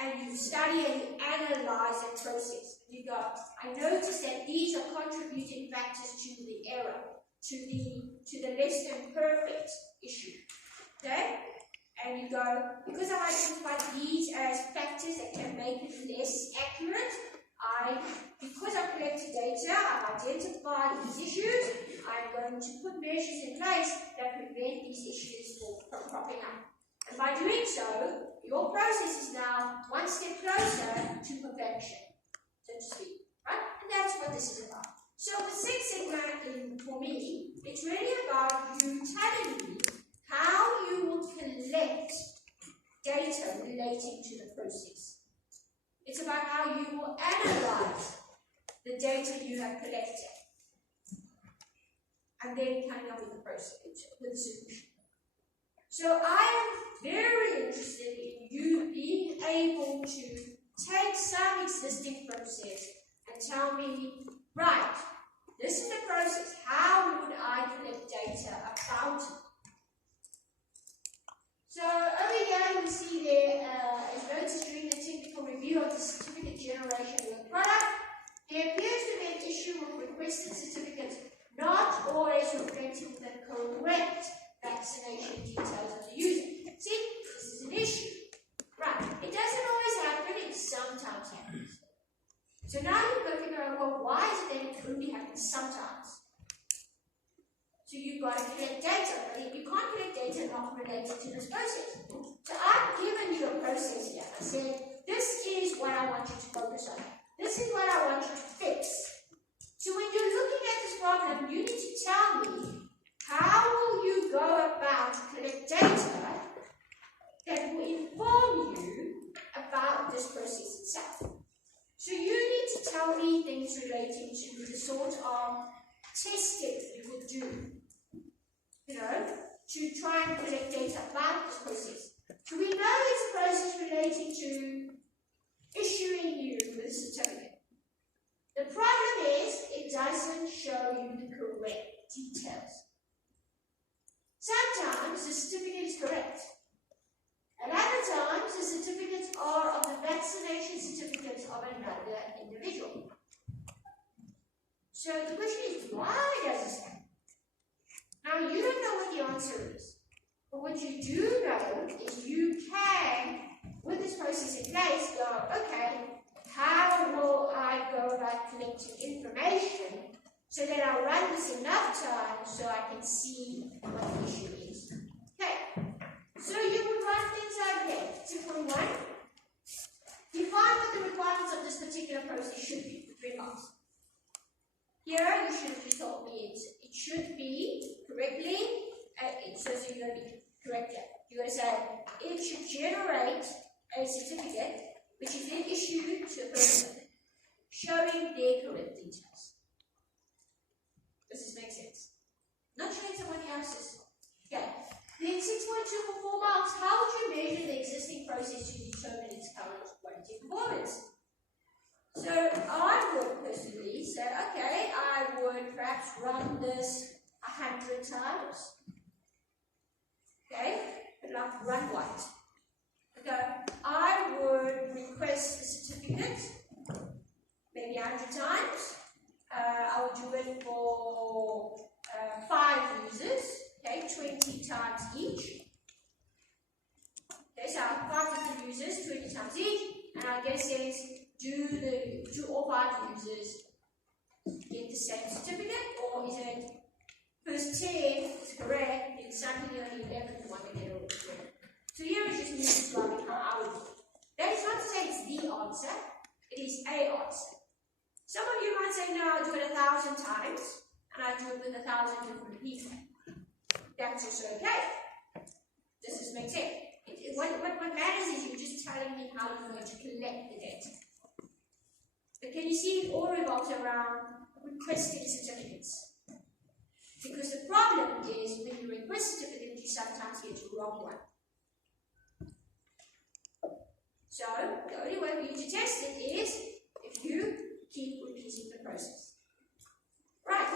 and you study and you analyze that process. You go, I notice that these are contributing factors to the error, to the less than perfect issue. Okay? And you go, because I've identified these as factors that can make it less accurate, because I've collected data, I've identified these issues, I'm going to put measures in place that prevent these issues from cropping up. And by doing so, your process is now one step closer to perfection, so to speak. Right? And that's what this is about. So with 6 Sigma, for me, it's really about you telling me how you will collect have collected, and then coming up with a process, with a solution. So I am very interested in you being able to take some existing process and tell me, right, this is the process, how would I collect data about it? So over here you see there, as noticed during the technical review of the certificate generation work product, there appears to be an issue with requested certificates not always reflecting the correct vaccination details of the user. See, this is an issue. Right, it doesn't always happen, it sometimes happens. So now you're looking at, well, why is it that it only happens sometimes? So you've got to collect data, but you can't collect data not related to this process. So I've given you a process here. I said, this is what I want you to focus on. This is what I want you to fix. So when you're looking at this problem, you need to tell me, how will you go about to collect data that will inform you about this process itself? So you need to tell me things relating to the sort of testing you would do, to try and collect data about this process. So we know it's a process relating to issuing you with a certificate. The problem is, it doesn't show you the correct details. Sometimes the certificate is correct. At other times, the certificates are of the vaccination certificates of another individual. So the question is, why does this happen? Now, you don't know what the answer is. But what you do know is you can, with this process in place, go, okay, how will I go about collecting information so that I'll run this enough times so I can see what the issue is? Okay, so you would run things like that. 2.1, define what the requirements of this particular process should be, 3 marks. Here, you should have told me it should be correctly, so you're going to be correct here. You're going to say, it should generate a certificate which is then issued to a person showing their correct details. Does this make sense? Not showing someone else's. Okay. Then 6.2 for 4 marks. How would you measure the existing process to determine its current quality performance? So I would personally say, okay, I would perhaps run this 100 times. Okay, but like run what? Okay, I would request the certificate maybe 100 times. I would do it for 5 users, okay, 20 times each. Okay, so I have 5 different users, 20 times each, and I guess it's do all 5 users get the same certificate, or is it first 10 is correct, then suddenly only 11 want to get all correct? So here is just me describing how I would do it. That is not to say it's the answer, it is a answer. Some of you might say, no, I'll do it 1,000 times, and I do it with 1,000 different people. That's also okay. Does this make sense? What matters is you're just telling me how you're going to collect the data. But can you see it all revolves around requesting certificates? Because the problem is when you request a certificate, you sometimes get the wrong one. So the only way for you to test it is if you keep repeating the process. Right,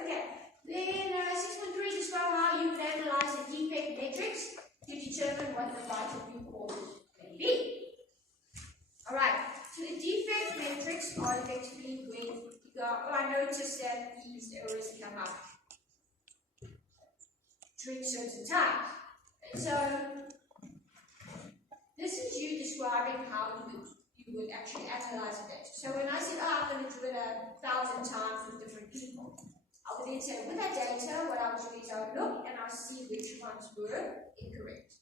okay. Then 6.3 describe how you can analyze the defect metrics to determine what the vital root cause may be. Alright, so the defect metrics are effectively when you go, oh, I noticed that these errors come up during certain times. And so this is you describing how you would actually analyze the data. So when I said, oh, I'm going to do it 1,000 times with different people, I would then say, with that data, what I'll do is I'll look and I'll see which ones were incorrect.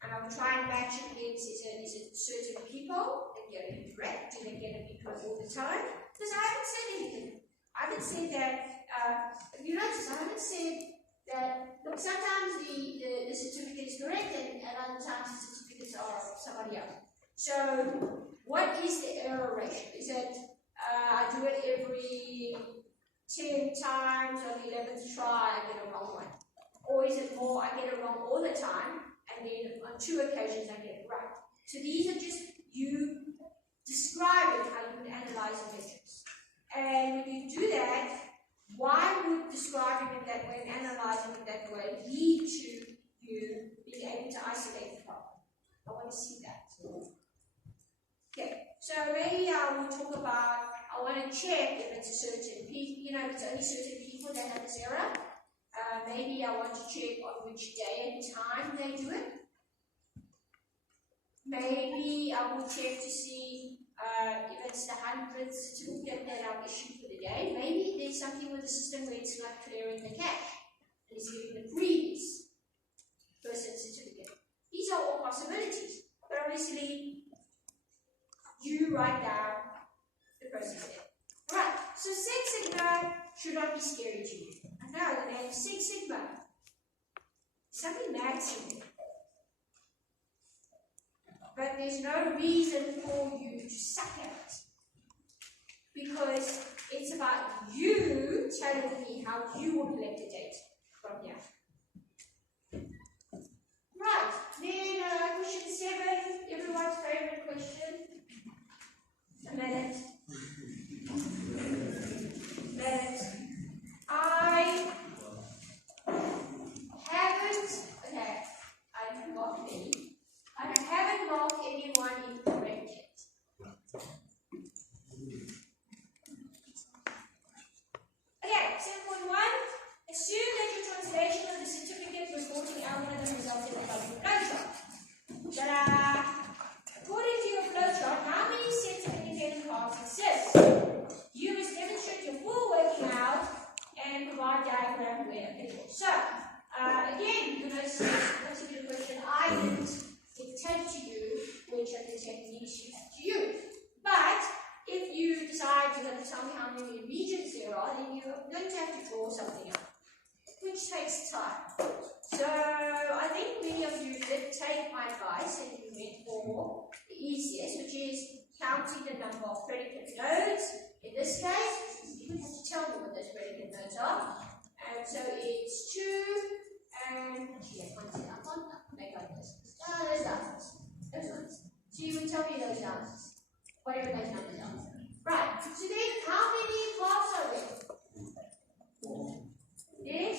And I will try and match it against, is it certain people that get it correct? Do they get it correct all the time? Because I haven't said anything. I haven't said that, if you notice, I haven't said that, look, sometimes the certificate is correct and other times the certificates are somebody else. So, what is the error ratio? Is it I do it every 10 times, on the 11th try, I get a wrong one. Or is it more, I get it wrong all the time, and then on 2 occasions I get it right. So these are just you describing how you would analyze a matrix. And when you do that, why would describing it that way and analyzing it that way lead to you being able to isolate the problem? I want to see that. Okay, so maybe I will talk about, I want to check if it's a certain people, if it's only certain people that have this error. Maybe I want to check on which day and time they do it. Maybe I will check to see if it's the 100th certificate that I've issued for the day. Maybe there's something with the system where it's not clearing the cache and it's giving the previous person's certificate. These are all possibilities, but obviously you write down the process there. Alright, so Six Sigma should not be scary to you. I know the name Six Sigma. Something mad to me. But there's no reason for you to suck at it. Because it's about you telling me how you will collect the data from here. Right, then question 7, everyone's favorite question. A minute. I haven't marked anyone incorrect yet. Okay, 7.1. Assume that your translation of the certificate reporting algorithm results in a following flowchart. According to your flowchart, how many sets of independent parts exist? You must demonstrate your full working out and provide diagram where applicable. So, again, you notice this particular question, I didn't dictate to you which of the techniques you have to use. But if you decide to tell me how many regions there are, then you're going to have to draw something up, which takes time. So I think many of you did take my advice and you went for the easiest, which is counting the number of predicate nodes. In this case, you have to tell me what those predicate nodes are. And so it's 2 and I can't make like this. Those answers. Those ones. So you would tell me those answers. Whatever those numbers are. Right. So then how many parts are there? Yes?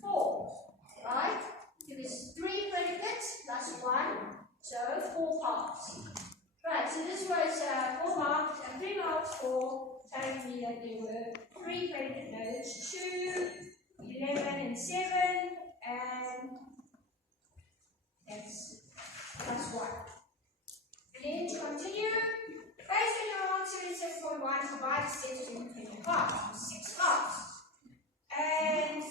4. Right? If there's 3 predicates plus 1, so 4 parts. Right, so this was 4 marks, 3 marks for telling me that there were 3 predicate nodes, 2, 11 and 7, and that's plus 1. And then to continue, based on your answer in 7.1, provide a set of independent parts, 6 parts. And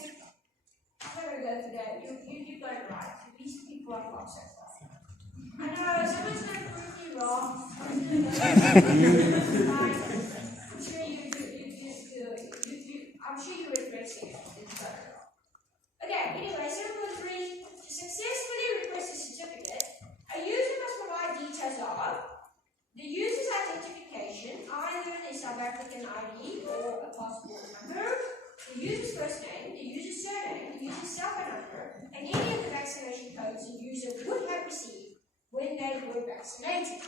I'm not going to go through that, you got it right. These people are not so far. I know, someone's going to prove me wrong. I'm sure you regret it. Okay, anyway, 7.3. To successfully request a certificate, a user must provide details of the user's identification, either their South African ID or a passport number, the user's first name, the user's surname, the user's cell phone number, and any of the vaccination codes the user would have received when they were vaccinated.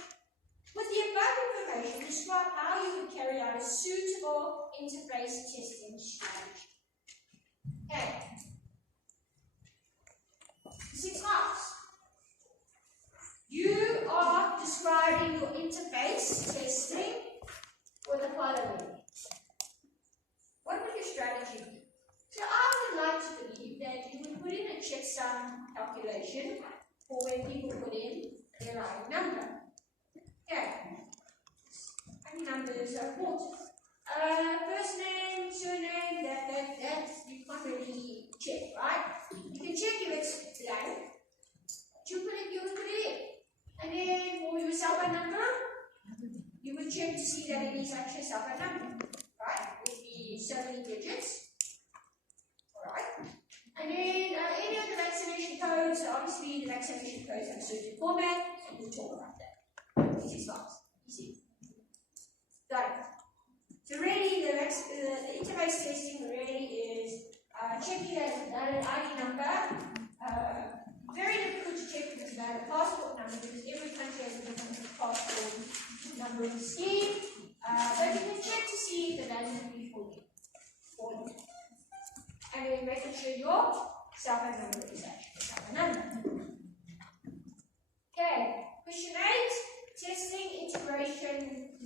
With the above information, describe how you would carry out a suitable interface testing strategy. Okay. 6 marks. You are describing your interface testing for the following. What would your strategy be? So I would like to believe that you would put in a checksum calculation for when people put in their right number. Okay. And numbers are important. First name, surname, that you can't really check, right? You can check if it's blank. You would put it in. And then for your cell phone number, you would check to see that it is actually a cell phone number. Right? It would be so many digits. Alright. And then any of the vaccination codes, obviously the vaccination codes have a certain format, and we'll talk about that. 6 marks. Easy. interface testing really is checking that an ID number. Very difficult to check with a valid passport number because every country has a different passport numbering scheme. But you can check to see if the value is for you. And then making sure your cell phone number is actually cell phone number. Okay, question 8, testing integration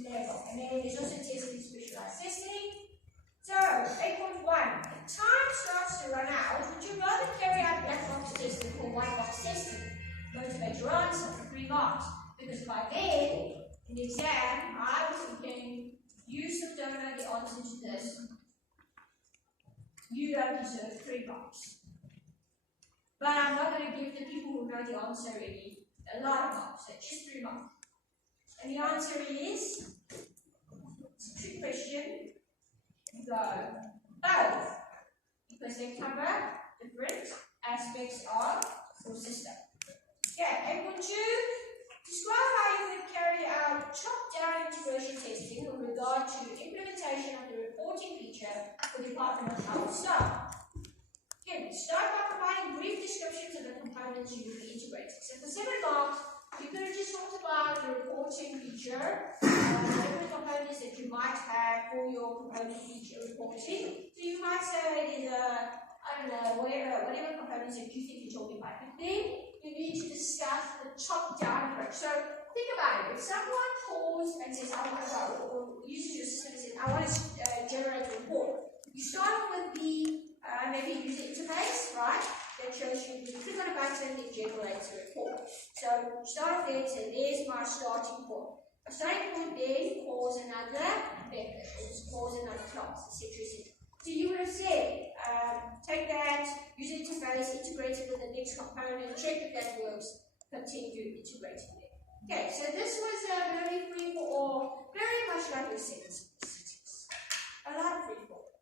level. And then there's also testing specialized testing. So, 8.1, if time starts to run out, would you rather carry out black box testing or white box testing? Motivate your answer for 3 marks. Because by then, in the exam, I was thinking, you still don't know the answer to this. You don't deserve 3 marks. But I'm not going to give the people who know the answer already a lot of marks, so just 3 marks. And the answer is, it's a trick question. You go both, because they cover different aspects of your system. Okay, 8.2, describe how you would carry out top-down integration testing with regard to implementation of the reporting feature for Department of Health staff. Okay, start by providing brief descriptions of the components you will be integrating. So for 7 marks, you could have just talked about the reporting feature, different components that you might have for your component feature reporting. So you might say it is I don't know, whatever components that you think you're talking about. But then you need to discuss the top-down approach. So think about it. If someone calls and says, or uses your system and says, I want to generate a report, you start with the maybe user interface, right? That shows you click on a button, it generates a report. So start there and say, there's my starting point. A starting point then calls another method, or calls another class, etc. So you would have said, take that user interface, integrate it with the next component, check if that works, continue integrating it. Okay, so this was very free for all, very much like your sentence. A lot of free for all.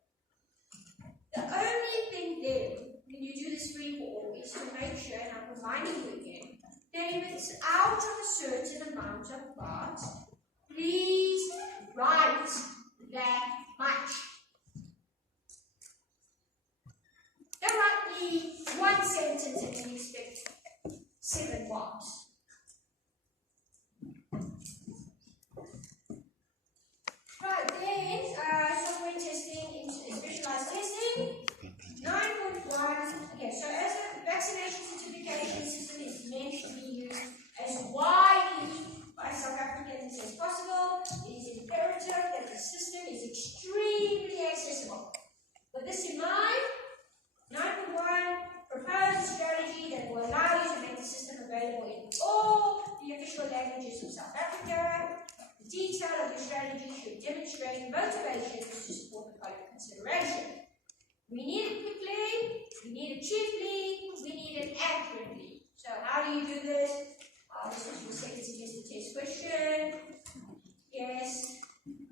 The only thing then, when you do this free for all, is to make sure, and I'm reminding you again, that if it's out of a certain amount of parts, please write that much. Don't write me 1 sentence and you expect 7 marks. Right, then software testing, specialized testing. 9.1. Okay, so as a vaccination certification system is meant to be used as widely by South Africans as possible, it is imperative that the system is extremely accessible. With this in mind, 9.1, propose a strategy that will allow you to make the system available in all the official languages of South Africa. The detail of your strategy should demonstrate motivation to support the public consideration. We need it quickly, we need it cheaply, we need it accurately. So how do you do this? This is your second suggested test question. Yes.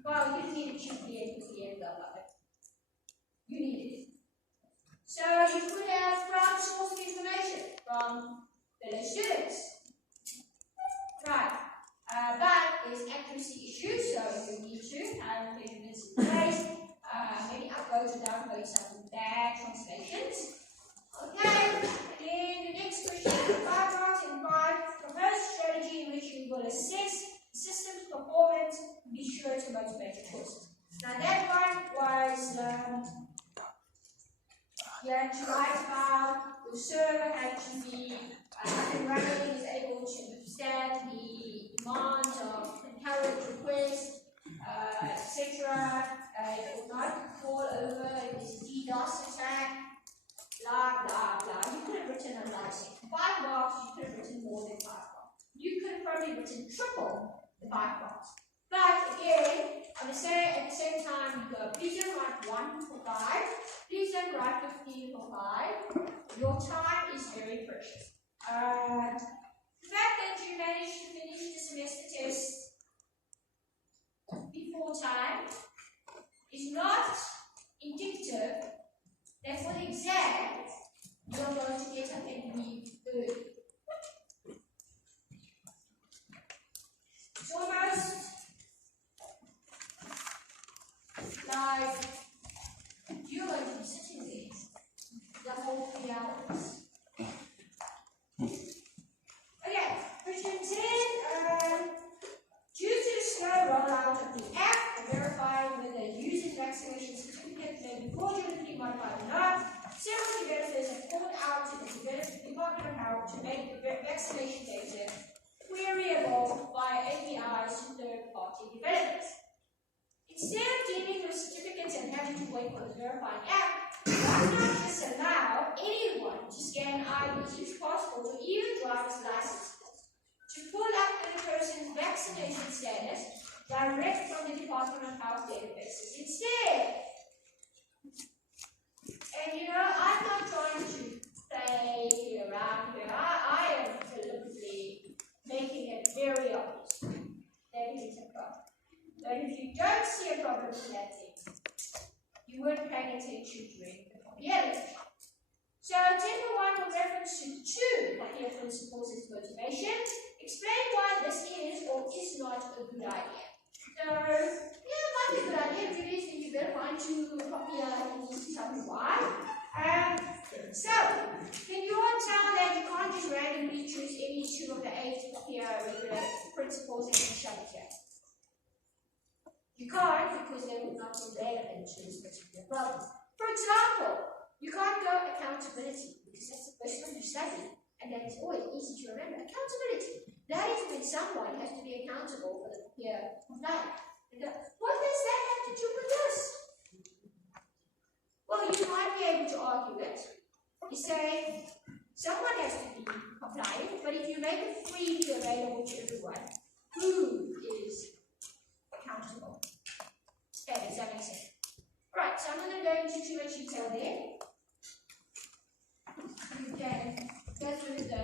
Well, you need it cheaply and quickly and blah, blah, blah. You need it. So you could have crowdsourced information from fellow students. Right. But there's accuracy issues, so you need to have measurements in place. Maybe upload or download some bad translations. Okay, then the next question, 5 marks and 5. Propose a strategy in which you will assess the system's performance and be sure to motivate your choices. Now that one was, you had to write about your server had to be up and running, is able to withstand the demands of concurrent requests, etc. It will not fall over if there's a DDoS attack, blah, blah, blah. You could have written a lot of things. 5 marks, you could have written more than 5 marks. You could have probably written triple the 5 marks. But again, I'm going to say at the same time, you go, please don't write 1 for 5. Please don't write 15 for 5. Your time is very precious. The fact that you managed to finish the semester test before time is not indicative that for the exam you're going to get up and leave early. It's almost like third-party developers. Instead of dealing with certificates and having to wait for the verifying app, why not just allow anyone to scan IDs, use passports, or even driver's licenses to pull up a person's vaccination status direct from the Department of Health databases instead? And I'm not trying to play around here. I am deliberately making it very obvious that it is a problem. But if you don't see a problem with that thing, you weren't paying attention during the evaluation. So, Table 1 with reference to 2 clear principles is motivation. Explain why this is or is not a good idea. So, it might be a good idea. If it is, then you better find 2 copy and tell me why. So, can you all tell that you can't just randomly choose any 2 of the 8 clear principles and then shove it here? You can't, because they would not be relevant to this particular problem. For example, you can't go accountability, because that's the first one you study, and that is always easy to remember. Accountability. That is when someone has to be accountable for the peer complaint. What does that have to do with this? Well, you might be able to argue it. You say, someone has to be compliant, but if you make it freely available to everyone, who is accountable? Okay, does that make sense? Right, so I'm not going to go into too much detail there. You can go through the.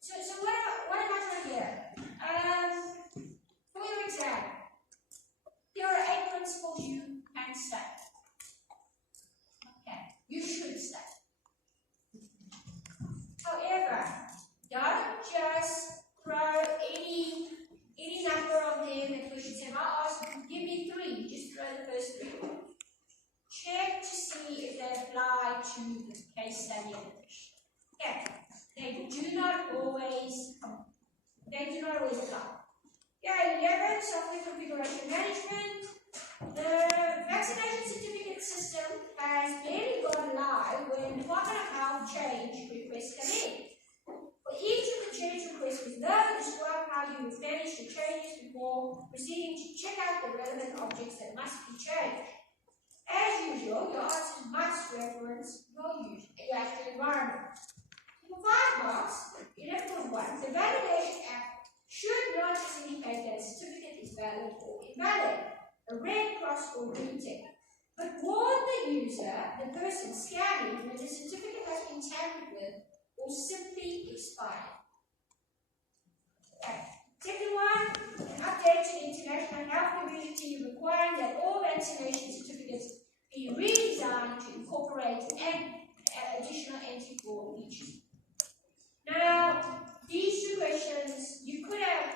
So what am I doing here? For your exam, here are 8 principles you can study. Okay, you should study. However, don't just throw any number of them at questions. If I ask you, give me 3, just throw the first 3. Check to see if they apply to the case study of the question. Okay, they do not always apply. Okay, 11, software configuration management. The vaccination certificate system has barely gone live when Department of Health change requests come in. For each of the change requests below, describe how you would manage the changes before proceeding to check out the relevant objects that must be changed. As usual, your answers must reference your actual environment. For 5 marks, 11.1, the validation app should not just indicate that a certificate is valid or invalid, a red cross or green tick, but warn the user, the person scanning, when the certificate has been tampered with or simply expired. Okay. Second one, an update to the international health community requiring that all vaccination certificates be redesigned to incorporate additional anti-fraud features. Now, these 2 questions, you could have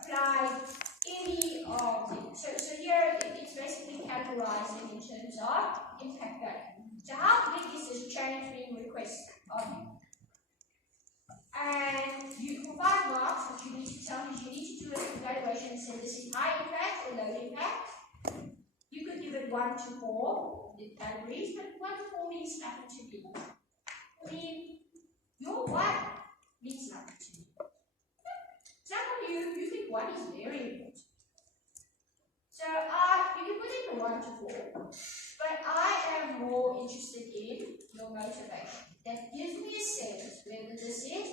applied any of them. So here it's basically categorizing in terms of impact value. So how big is this change being requested of you? And for 5 marks, what you need to tell me is you need to do an evaluation and say this is high impact or low impact. You could give it 1 to 4 in categories, but 1 to 4 means nothing to me. I mean, your 1 means nothing to me. Some of you think 1 is very important. So you can put in the 1 to 4, but I am more interested in your motivation. That gives me a sense whether this is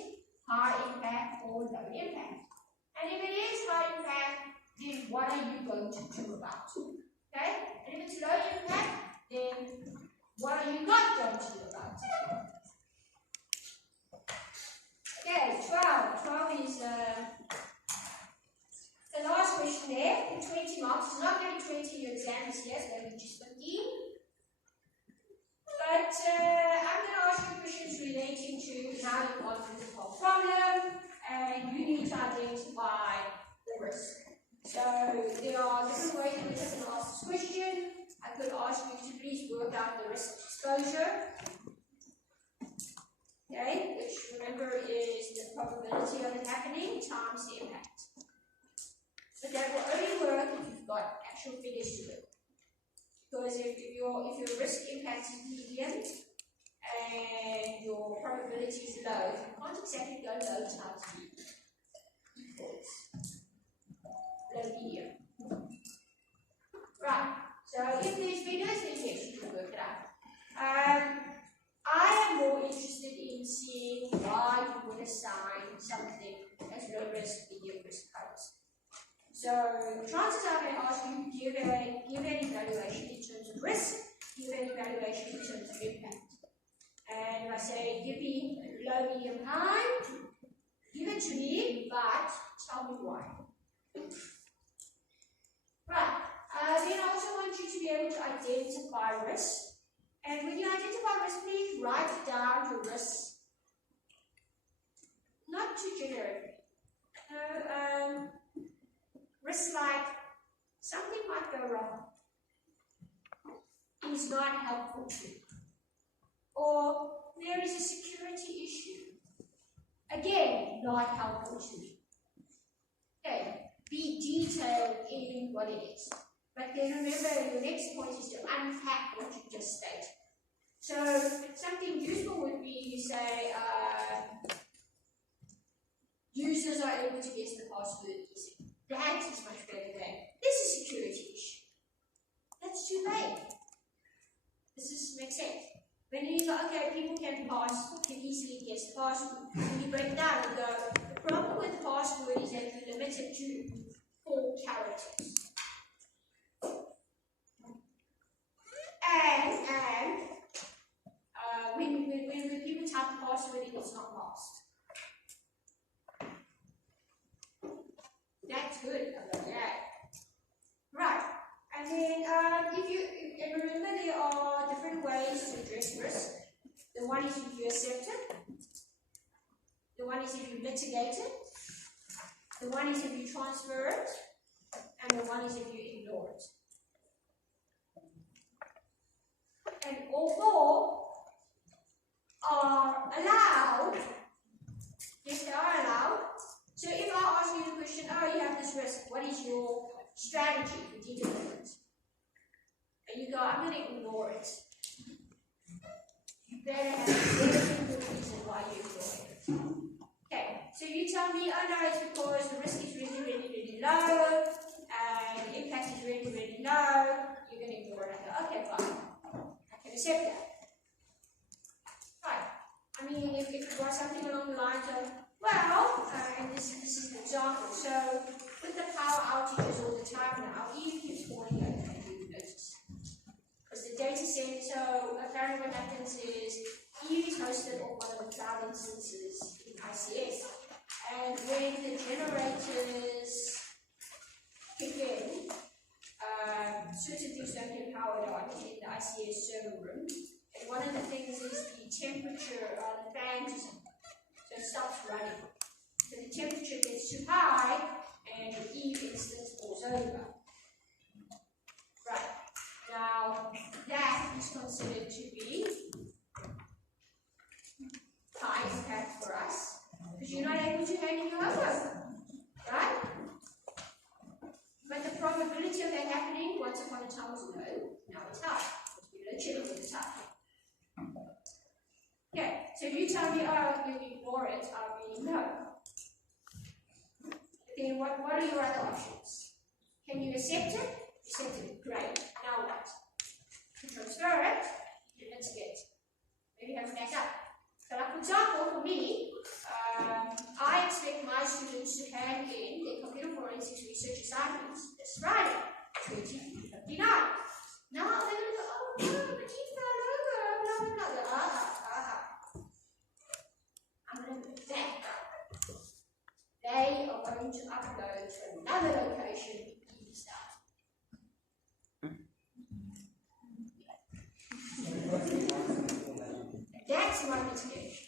high impact or low impact. And if it is high impact, then what are you going to do about it? Okay? And if it's low impact, then what are you not going to do about it? Okay, 12. 12 is the last question there, 20 marks. It's not going to be 20 in your exam this year, it's going to be just 15. But I'm going to ask you questions relating to how you answer this whole problem, and you need to identify the risk. So there are different ways that we can ask this question. I could ask you to please work out the risk exposure. Okay, which remember is the probability of it happening times the impact. But that will only work if you've got actual figures to it. Because if your risk impact is median and your probability is low, you can't exactly go low times median equals low low medium. Right, so if there's figures, then yes, you can work it out. I am more interested in seeing why you would assign something as low risk, medium risk codes. So chances are going to ask you give an evaluation in terms of risk, give an evaluation in terms of impact. And if I say give me low, medium, high, give it to me, but tell me why. Right. Then I also want you to be able to identify risk. And when you identify risk, please write down your risks. Not too generic. Risks like something might go wrong is not helpful to you. Or there is a security issue. Again, not helpful to you. Okay, be detailed in what it is. But then remember, your next point is to unpack what you just stated. So something useful would be, you say, users are able to guess the password easily. That is much better than this is a security issue. That's too vague. Makes sense. When you go, okay, people can easily guess the password. When you break down and go, the problem with the password is that you're limited to 4 characters. And when people type the password in, it's not lost. That's good. I love that. Right. And then and remember there are different ways to address risk. The one is if you accept it. The one is if you mitigate it. The one is if you transfer it. And the one is if you ignore it. And all 4 are allowed. Yes, they are allowed. So if I ask you the question, oh, you have this risk, what is your strategy for dealing with it? And you go, I'm going to ignore it. You better have a very good reason why you ignore it. Okay, so you tell me, oh no, it's because the risk is really, really, really low, and the impact is really, really low, you're going to ignore it. I go, okay, fine. I can accept that. Right. I mean, if it was something along the lines of, well, and this is an example. So, with the power outages all the time now, Eve keeps falling over, and you notice. Because the data center, so apparently what happens is Eve is hosted on one of the cloud instances in ICS. And when the generators kick in, certain things don't get powered on in the ICS server room. And one of the things is the temperature on the fan system. So it stops running. So the temperature gets too high and the Eve instance falls over. Right. Now that is considered to be high impact for us because you're not able to handle your homework. Right? But the probability of that happening once upon a time was low, now it's high. Because we're chilling with the time. Okay, so if you tell me, oh, you ignore it, I mean, no. Then what are your other options? Can you accept it? Accept it, great. Now what? You transfer it, you mitigate. Maybe have to back up. So like for example, for me, I expect my students to hand in their computer forensics research assignments this Friday, 2059. Now they're going to go, oh no, but you fell over, blah, blah, blah. I'm going to back up. They are going to upload to another location in stuff. That's my mitigation.